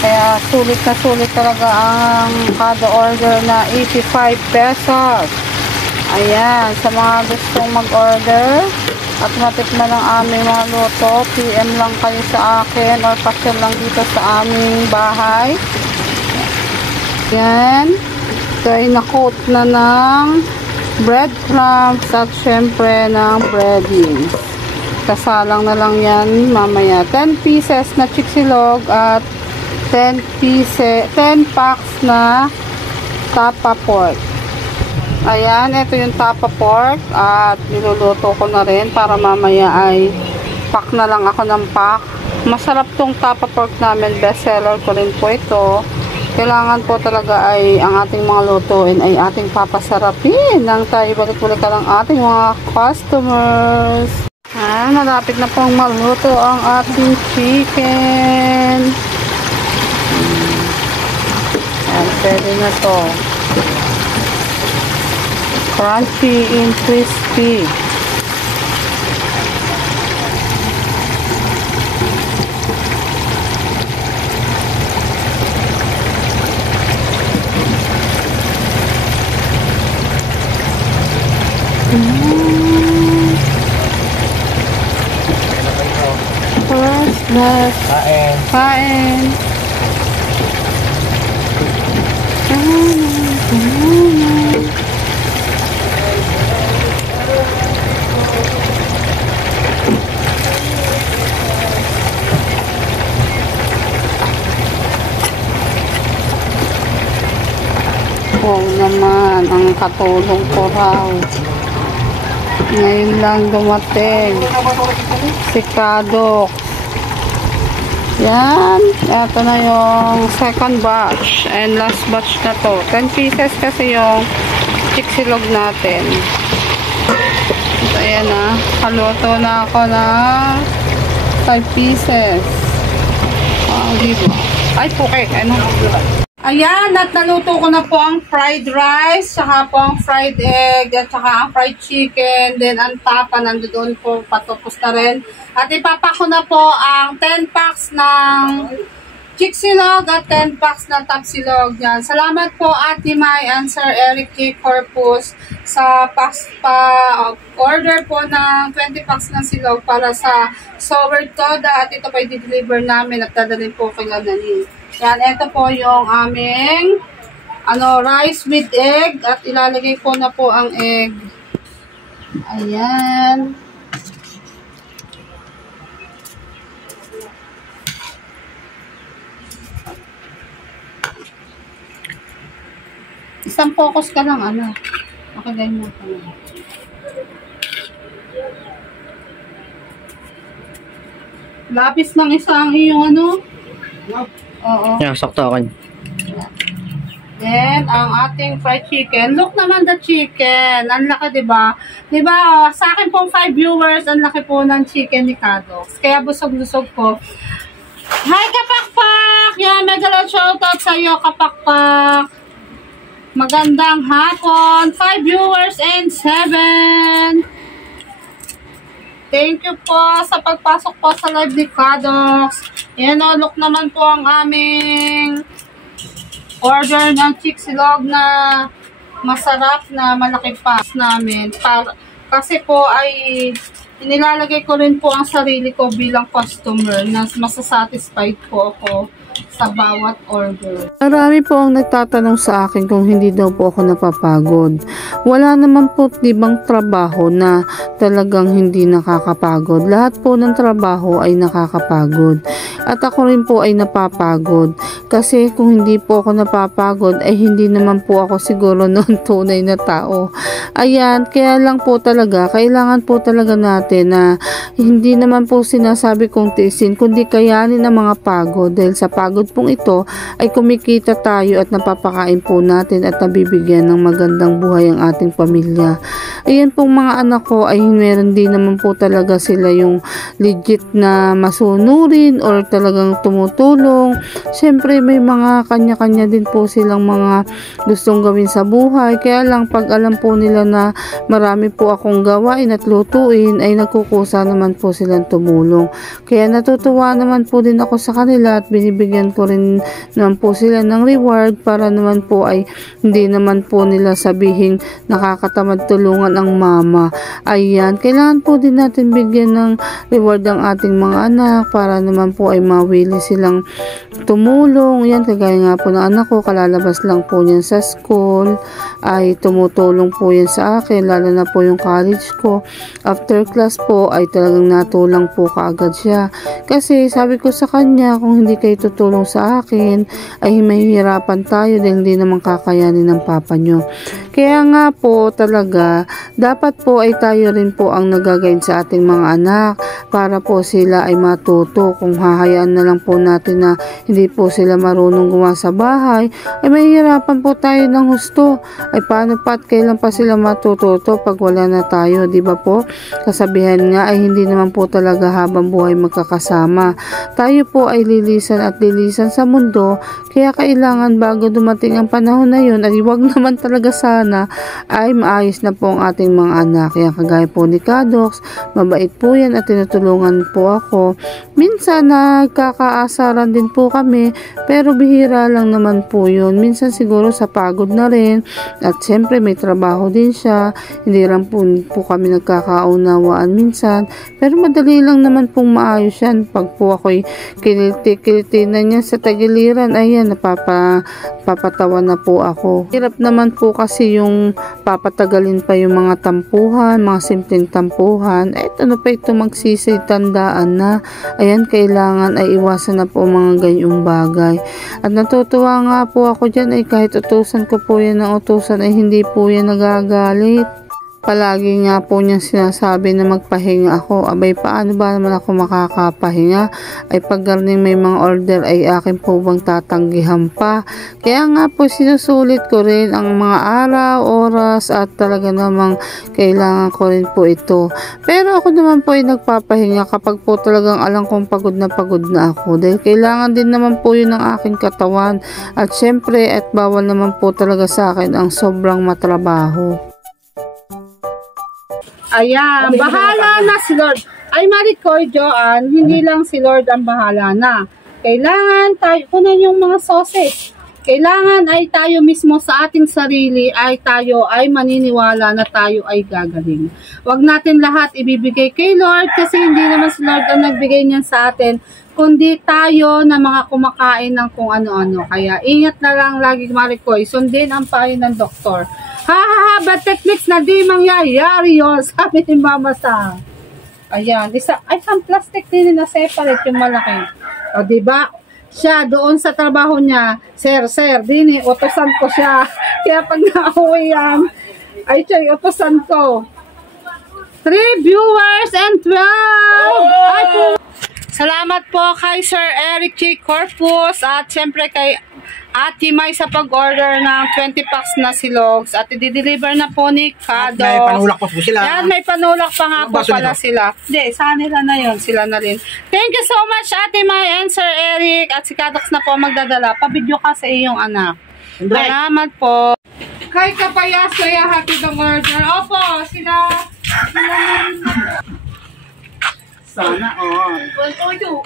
Kaya sulit na sulit talaga ang kada order na 85 pesos. Ayan, sa mga gustong mag-order at matikman ng aming mga luto, PM lang kayo sa akin or pasyal lang dito sa aming bahay. Ayan, ito ay na-coat na ng breadcrumbs at syempre ng breading. Kasalang na lang yan mamaya. 10 pieces na chiksilog at 10 packs na tapa pork. Ayan, ito yung tapa pork at niluluto ko na rin para mamaya ay pack na lang ako ng pack. Masarap tong tapa pork namin, best seller ko rin po ito. Kailangan po talaga ay ang ating mga lutuin ay ating papasarapin nang tayo balik-balik ka ng ating mga customers. Malapit na pong maluto ang ating chicken. Ayan, pwede na to. Crunchy and crispy. First, kain. Wow naman, ang katulong ko raw. Ngayon lang dumating si Kadox. Yan, ito na yung second batch and last batch na to. 10 pieces kasi yung chiksilog natin. So, ayan na, haluto na ako na 5 pieces. Dito. Ay, okay, ano? Ayan, at naluto ko na po ang fried rice, saka po ang fried egg, at saka ang fried chicken, then ang tapa, nandoon po, patupos na rin. At ipapak ko na po ang 10 packs ng chiksilog at 10 packs ng tapsilog. Yan. Salamat po Ate Mai and Sir Eric J. Corpus sa order po ng 20 packs ng silog para sa sour toda, at ito po i-deliver namin at dadalhin po kay Nani. Yan, ito po yung aming rice with egg at ilalagay ko na po ang egg. Ayan. Isang focus ka lang, Okay, ganyan ka lang. Lapis ng isang iyong Oo. Yeah, sakto ako. Then, ang ating fried chicken. Look naman the chicken. Ang laki, diba? Diba, sa akin pong 5 viewers, ang laki po ng chicken ni Kadox. Kaya busog-lusog ko. Hi, Kapakpak! Yan, mega shoutout sa iyo, Kapakpak. Magandang hapon. 5 viewers and 7. Thank you po sa pagpasok po sa live ni Kadox. Yan o, look naman po ang aming order ng chiksilog na masarap na malaki pass namin. Kasi po ay inilalagay ko rin po ang sarili ko bilang customer na masasatisfied po ako sa bawat order. Marami po ang nagtatanong sa akin kung hindi daw po ako napapagod. Wala naman po ibang trabaho na talagang hindi nakakapagod. Lahat po ng trabaho ay nakakapagod. At ako rin po ay napapagod. Kasi kung hindi po ako napapagod ay hindi naman po ako siguro noon tunay na tao. Ayan, kaya lang po talaga, kailangan po talaga natin na hindi naman po sinasabi kong tiisin, kundi kayanin ang mga pagod. Dahil sa pagod pong ito ay kumikita tayo at napapakain po natin at nabibigyan ng magandang buhay ang ating pamilya. Ayan pong mga anak ko ay meron din naman po talaga sila yung legit na masunurin or talagang tumutulong. Siyempre may mga kanya-kanya din po silang mga gustong gawin sa buhay. Kaya lang pag alam po nila na marami po akong gawain at lutuin ay nagkukusa naman po silang tumulong. Kaya natutuwa naman po din ako sa kanila at binibigyan ko rin naman po sila ng reward para naman po ay hindi naman po nila sabihin nakakatamad tulungan ang mama. Ayan, kailangan po din natin bigyan ng reward ang ating mga anak para naman po ay mawili silang tumulong. Yan, kagaya nga po ng anak ko, kalalabas lang po niyan sa school, ay tumutulong po yan sa akin, lalo na po yung college ko. After class po ay talagang natulong po kaagad siya. Kasi sabi ko sa kanya, kung hindi kayo tutulong sa akin, ay mahihirapan tayo dahil hindi naman kakayanin ng papa nyo. Kaya nga po talaga, dapat po ay tayo rin po ang nag-guide sa ating mga anak para po sila ay matuto. Kung hahayaan na lang po natin na hindi po sila marunong gumawa sa bahay, ay mahihirapan po tayo ng husto. Ay paano pa at kailan pa sila matututo pag wala na tayo, di ba po? Kasabihan nga ay hindi naman po talaga habang buhay magkakasama. Tayo po ay lilisan at lilisan sa mundo, kaya kailangan bago dumating ang panahon na yun, ay wag naman talaga sana ay maayos na po ang ating mga anak. Kaya kagaya po ni Kadox, mabait po yan at tinutulungan po ako. Minsan nagkakaasaran din po kami, pero bihira lang naman po yun. Minsan siguro sa pagod na rin at siyempre may trabaho din siya, hindi lang po kami nagkakaunawaan minsan, pero madali lang naman pong maayos yan. Pag po ako'y kiliti na niya sa tagiliran, ayan, papatawa na po ako. Hirap naman po kasi yung papatagalin pa yung mga tampuhan, mga simpleng tampuhan. Ano pa ito, magsisitandaan na. Ayan, kailangan ay iwasan na po mga ganyong bagay. At natutuwa nga po ako dyan ay kahit utusan ko po yan ng utusan ay hindi po yan nagagalit. Palagi nga po niyang sinasabi na magpahinga ako. Abay, paano ba naman ako makakapahinga? Ay paggarning may mga order ay akin po bang tatanggihan pa? Kaya nga po sinusulit ko rin ang mga araw, oras at talaga namang kailangan ko rin po ito. Pero ako naman po ay nagpapahinga kapag po talagang alam kong pagod na ako. Dahil kailangan din naman po yun ng aking katawan. At syempre at bawal naman po talaga sa akin ang sobrang matrabaho. Ayan, bahala na si Lord. Ay, Maricoy, Joanne, hindi lang si Lord ang bahala na. Kailangan tayo, kunan yung mga sauces. Kailangan ay tayo mismo sa ating sarili ay tayo ay maniniwala na tayo ay gagaling. Huwag natin lahat ibibigay kay Lord kasi hindi naman si Lord ang nagbigay niyan sa atin, kundi tayo na mga kumakain ng kung ano-ano. Kaya ingat na lang lagi, Maricoy. Sundin ang payo ng doktor. Bad techniques na di mangyayari yun, sabi ni Mama Sang. Ayan, isang plastic din na separate yung malaki. O, diba? Siya, doon sa trabaho niya, sir, dini, utosan ko siya. Kaya pag nauwi yan, ay siya, utosan ko. 3 viewers and 12! Salamat po kay Sir Eric J. Corpus at siyempre kay Ate May sa pag-order ng 20 packs na silogs at i-deliver na po ni Kado. May panulak pa po sila. Yan, may panulak pa nga po pala sila. Hindi, sa nila na yun, sila na rin. Thank you so much Ate May and Sir Eric at si Kadox na po magdadala. Pabidyo ka sa iyong anak. Salamat po. Kay Kapayas, kaya hatid ang order. Opo, sila na rin na. Sana all. Well, for you.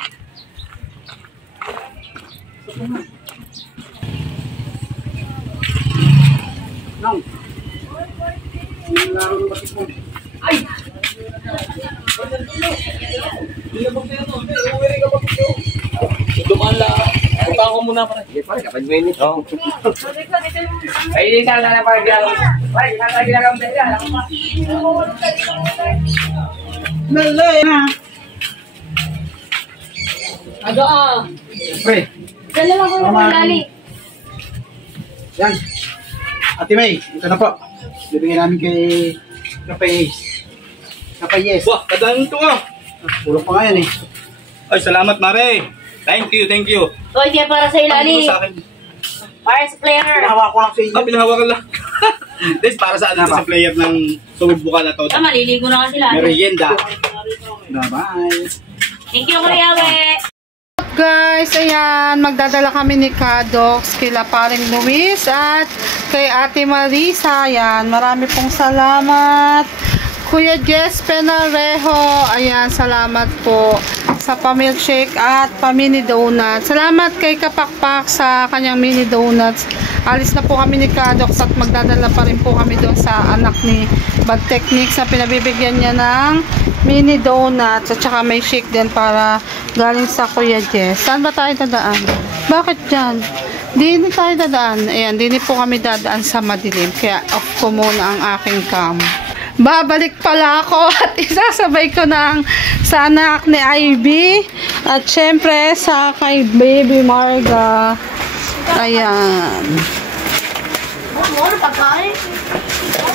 Nang. Laro ng batik mo. Ay! Dumaan lang. Punta ako muna pa. Pare, kapag minute. Oo. Ay, isa na pare ginagawa. Pare, isa na ginagawa tayo. Nalay na. Aga ah. Pre. Dala lang ko ng lali. Yan. Ate May, ito na po. Bibigyan namin kay Kapayes. Kapayes. Wah, kadang ito ah. Pulok pa nga yan eh. Ay, salamat Mare. Thank you, thank you. O, hindi para sa ilali. Sa akin. Para sa player. Pinahawa ko lang sa inyo. Pinahawakan lang. This para sa ano sa player ng sumugbukan na to. Ah, maliligo na kasi lali. Merienda. Bye-bye. Thank you, Mariawe. Guys, ayan, magdadala kami ni Kadox kila paring Luis at kay Ate Marisa. Ayan, marami pong salamat. Kuya Jess Penarejo, ayan, salamat po sa pa-milkshake at pa-mini donuts. Salamat kay Kapakpak sa kanyang mini donuts. Alis na po kami ni Kadox at magdadala pa rin po kami doon sa anak ni Bad Techniques na pinabibigyan niya ng mini donuts at saka may shake din para galing sa Kuya Jess. Saan ba tayo dadaan? Bakit dyan? Dini tayo dadaan. Ayan, dini po kami dadaan sa madilim. Kaya off ko muna ang aking cam. Babalik pala ako at isasabay ko ng sa anak ni Ivy at syempre sa kay Baby Marga. Ayan.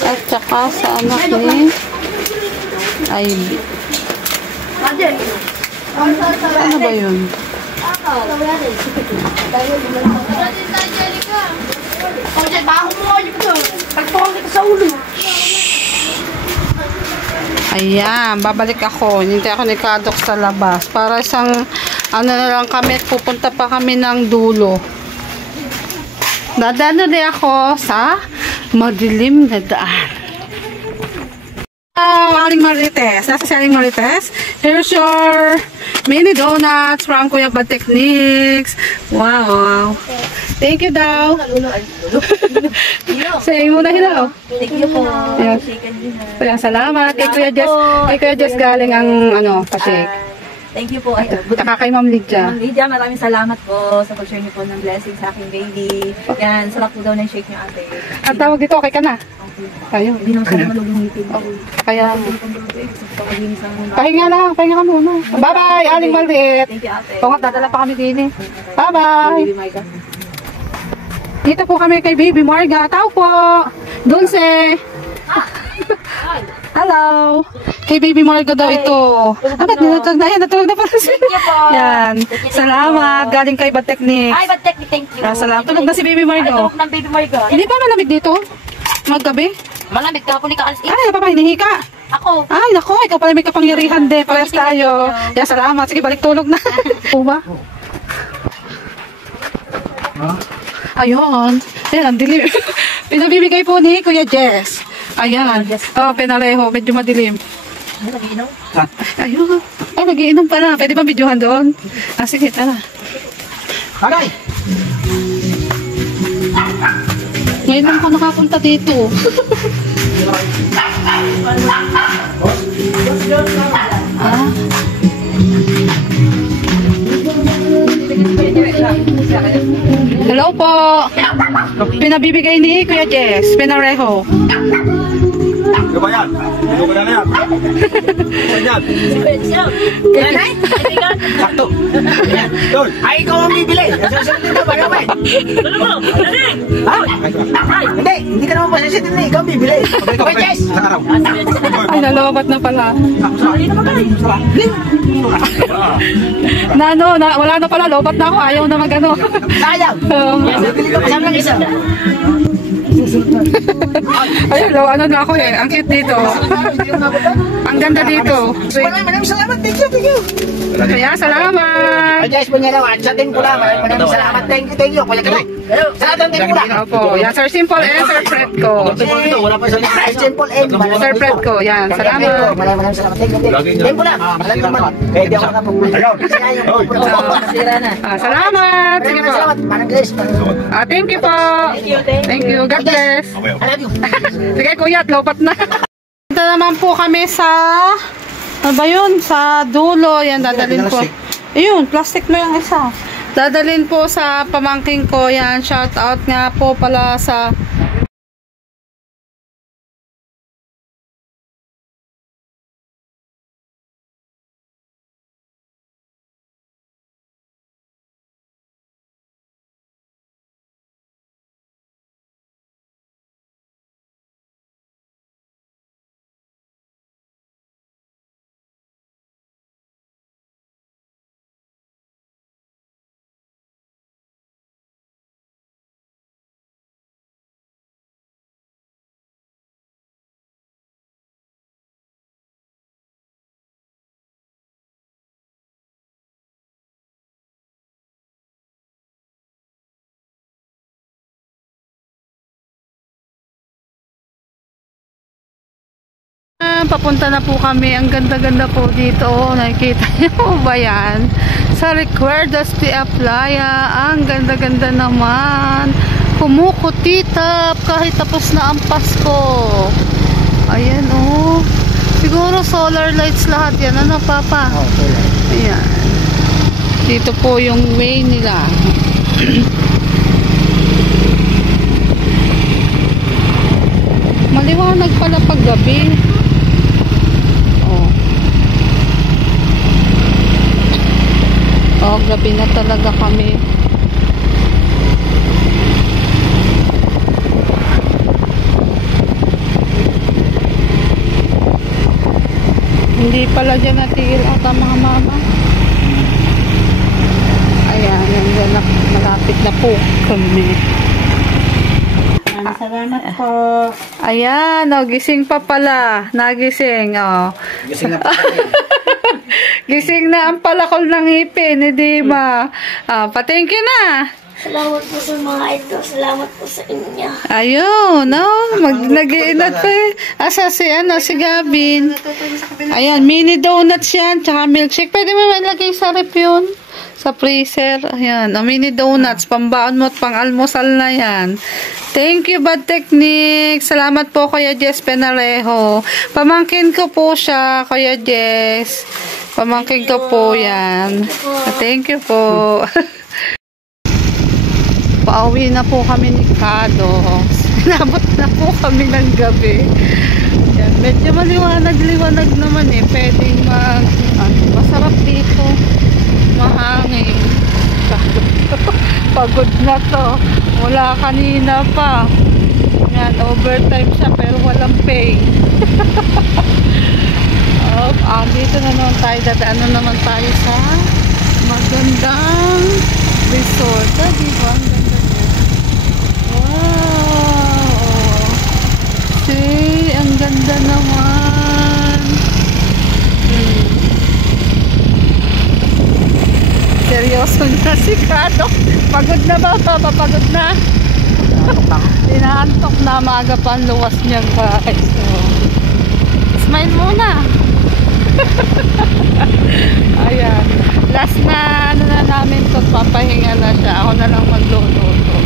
At saka sa anak ni Ivy. Ano ba yun? Ayan, babalik ako. Hintay ako ni Kadok sa labas. Para isang, ano na lang kami, pupunta pa kami ng dulo. Dadaan na ako sa madilim na daan. Aling Marites. Nasa si Aling Marites. Here's your mini donuts from Kuya Bad Techniques. Wow. Thank you daw. Say muna hello. Thank you po. Kaya salamat kay Kuya Jess. Kay Kuya Jess galing ang ano, pa-shake. Thank you po. Saka kay Ma'am Lydia. Ma'am Lydia, maraming salamat po sa pag-share niyo po ng blessing sa aking baby. Yan, sarap po daw ng shake niyo ate. At tawag dito, okay ka na? Ayun. Hindi naman sana malulungitin. Kaya, pahinga lang, pahinga ka muna. Bye-bye, Aling Maliit. Thank you ate. Pangat, dadala pa kami din eh. Bye-bye. Dito po kami kay Baby Marga. Tao po. Dulce. Hello. Kay Baby Marga daw ito. Bakit ninatag na yan? Natulog na pala siya. Thank you po. Yan. Salamat. Galing kay Bad Techniques. Ay, Bad Techniques, thank you. Salamat. Tulog na si Baby Ay, Marga. tulog ng baby Marga. Hindi pa malamig dito? Maggabi? Malamig ka po ni Kaalis. Ay, papa, hinihi ka. Ako. Ay, nako, ikaw pala may kapangyarihan din. Parehas tayo. Yan, salamat. Sige, balik tulog na. Uba. Ayun. Ayan, ang dilim. Pinabibigay po ni Kuya Jess. Ayan. Oh, Penarejo. Medyo madilim. Nagiinom? Ayun. Ay, nagiinom pala. Pwede ba videohan doon? Ah, sige, tara. Agay! Ngayon lang ako nakapunta dito. Ah. Hello po. Pinabibigay ni Kuya Jess Penarejo. Ano ba yan? Ano ba yan? Ano yan? Sakto. Ay, ikaw ang bibili. Sasabihin mo ba naman? Ha? Hindi ka naman masasitin na ikaw ang bibili. Okay, Jess. Ay, nalobat na pala. Wala na pala. Lobat na ako. Ayaw na magano. Sayang. Bibili ka pa saan lang isa. Ayun, ano na ako eh. Ang cute dito. Ang ganda dito. Maraming salamat. Thank you. Kaya, salamat. Ay, Jess, panyalawan. Sa Tempula. Maraming salamat. Thank you. Kuya Kalay. Salamat ang Tempula. Opo. Yan, Sir Simple and Sir Fredco. Wala pa sa Simple and Sir Fredco. Yan, salamat. Maraming salamat. Thank you. Tempula. Maraming naman. Pwede ako na pupunta. Sira na. Salamat. Sige po. Salamat. Parang Jess. Thank you po. Thank you. God bless. I love you. Sige kuya, at lobat na. Dito naman po kami sa Ano ba yun? Sa dulo. Yan, dadalhin po. Ayun, plastic mo yung isa. Dadalhin po sa pamangking ko. Yan, shout out nga po pala sa papunta na po kami. Ang ganda-ganda po dito. Nakikita niyo ba yan? Sa Recuerdos de Aplaya. Ang ganda-ganda naman. Kumukutitap kahit tapos na ang Pasko. Ayan oh. Siguro solar lights lahat yan. Ano Papa? Ayan. Dito po yung way nila. Maliwanag pala pag gabi. Oh, gabi na talaga kami. Hindi pala dyan natigil ata mga mama. Ayan, yan na, malapit na po kami. Salamat po. Ayan, oh, gising pa pala. Nagising, oh. Gising na pa. Gising na ang palakol ng ngipin ni Dima. Pa-thank you na. Salamat po sa mga ito. Salamat po sa inyo. Ayun, no? Nag-iinat pa eh. Asa si Gavin. Ayan, mini donuts yan, tsaka milkshake. Pwede mo ilagay sa rep yun. Sa freezer. Ayan, mini donuts. Pambaon mo at pang-almusal na yan. Thank you, Bad Technique. Salamat po, Kuya Jess Penarejo. Pamangkin ko po siya, Kuya Jess. Pamangkin ko po yan. Thank you po. Pauwi na po kami ni Kado. Inabot na po kami ng gabi. Yan, medyo maliwanag-liwanag naman eh. Pwedeng masarap dito. Mahangin. Pagod na to. Mula kanina pa. Yan, overtime siya pero walang pay. Dito na naman tayo. Dadaan naman tayo sa magandang resort. Diba? Ang ganda niya. Wow! See, ang ganda naman. Seryoso na si Kado. Pagod na ba? Papapagod na? Inaantok na. Maaga pa ang luwas niya guys. So, smile muna. Ayan. Last na na namin to, papahinga na siya. Ako na lang magluluto.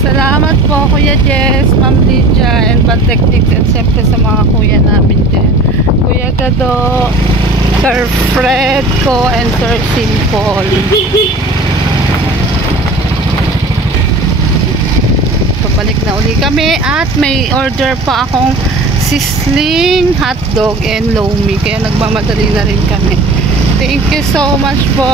Salamat po Kuya Jess, Ma'am Lydia, and Bad Techniques, and siyempre sa mga kuya namin dyan. Kuya Gado, Sir Fred ko, and Sir Simple. Pabalik na uli kami at may order pa akong sisling, hotdog, and lomi. Kaya nagmamadali na rin kami. Thank you so much po.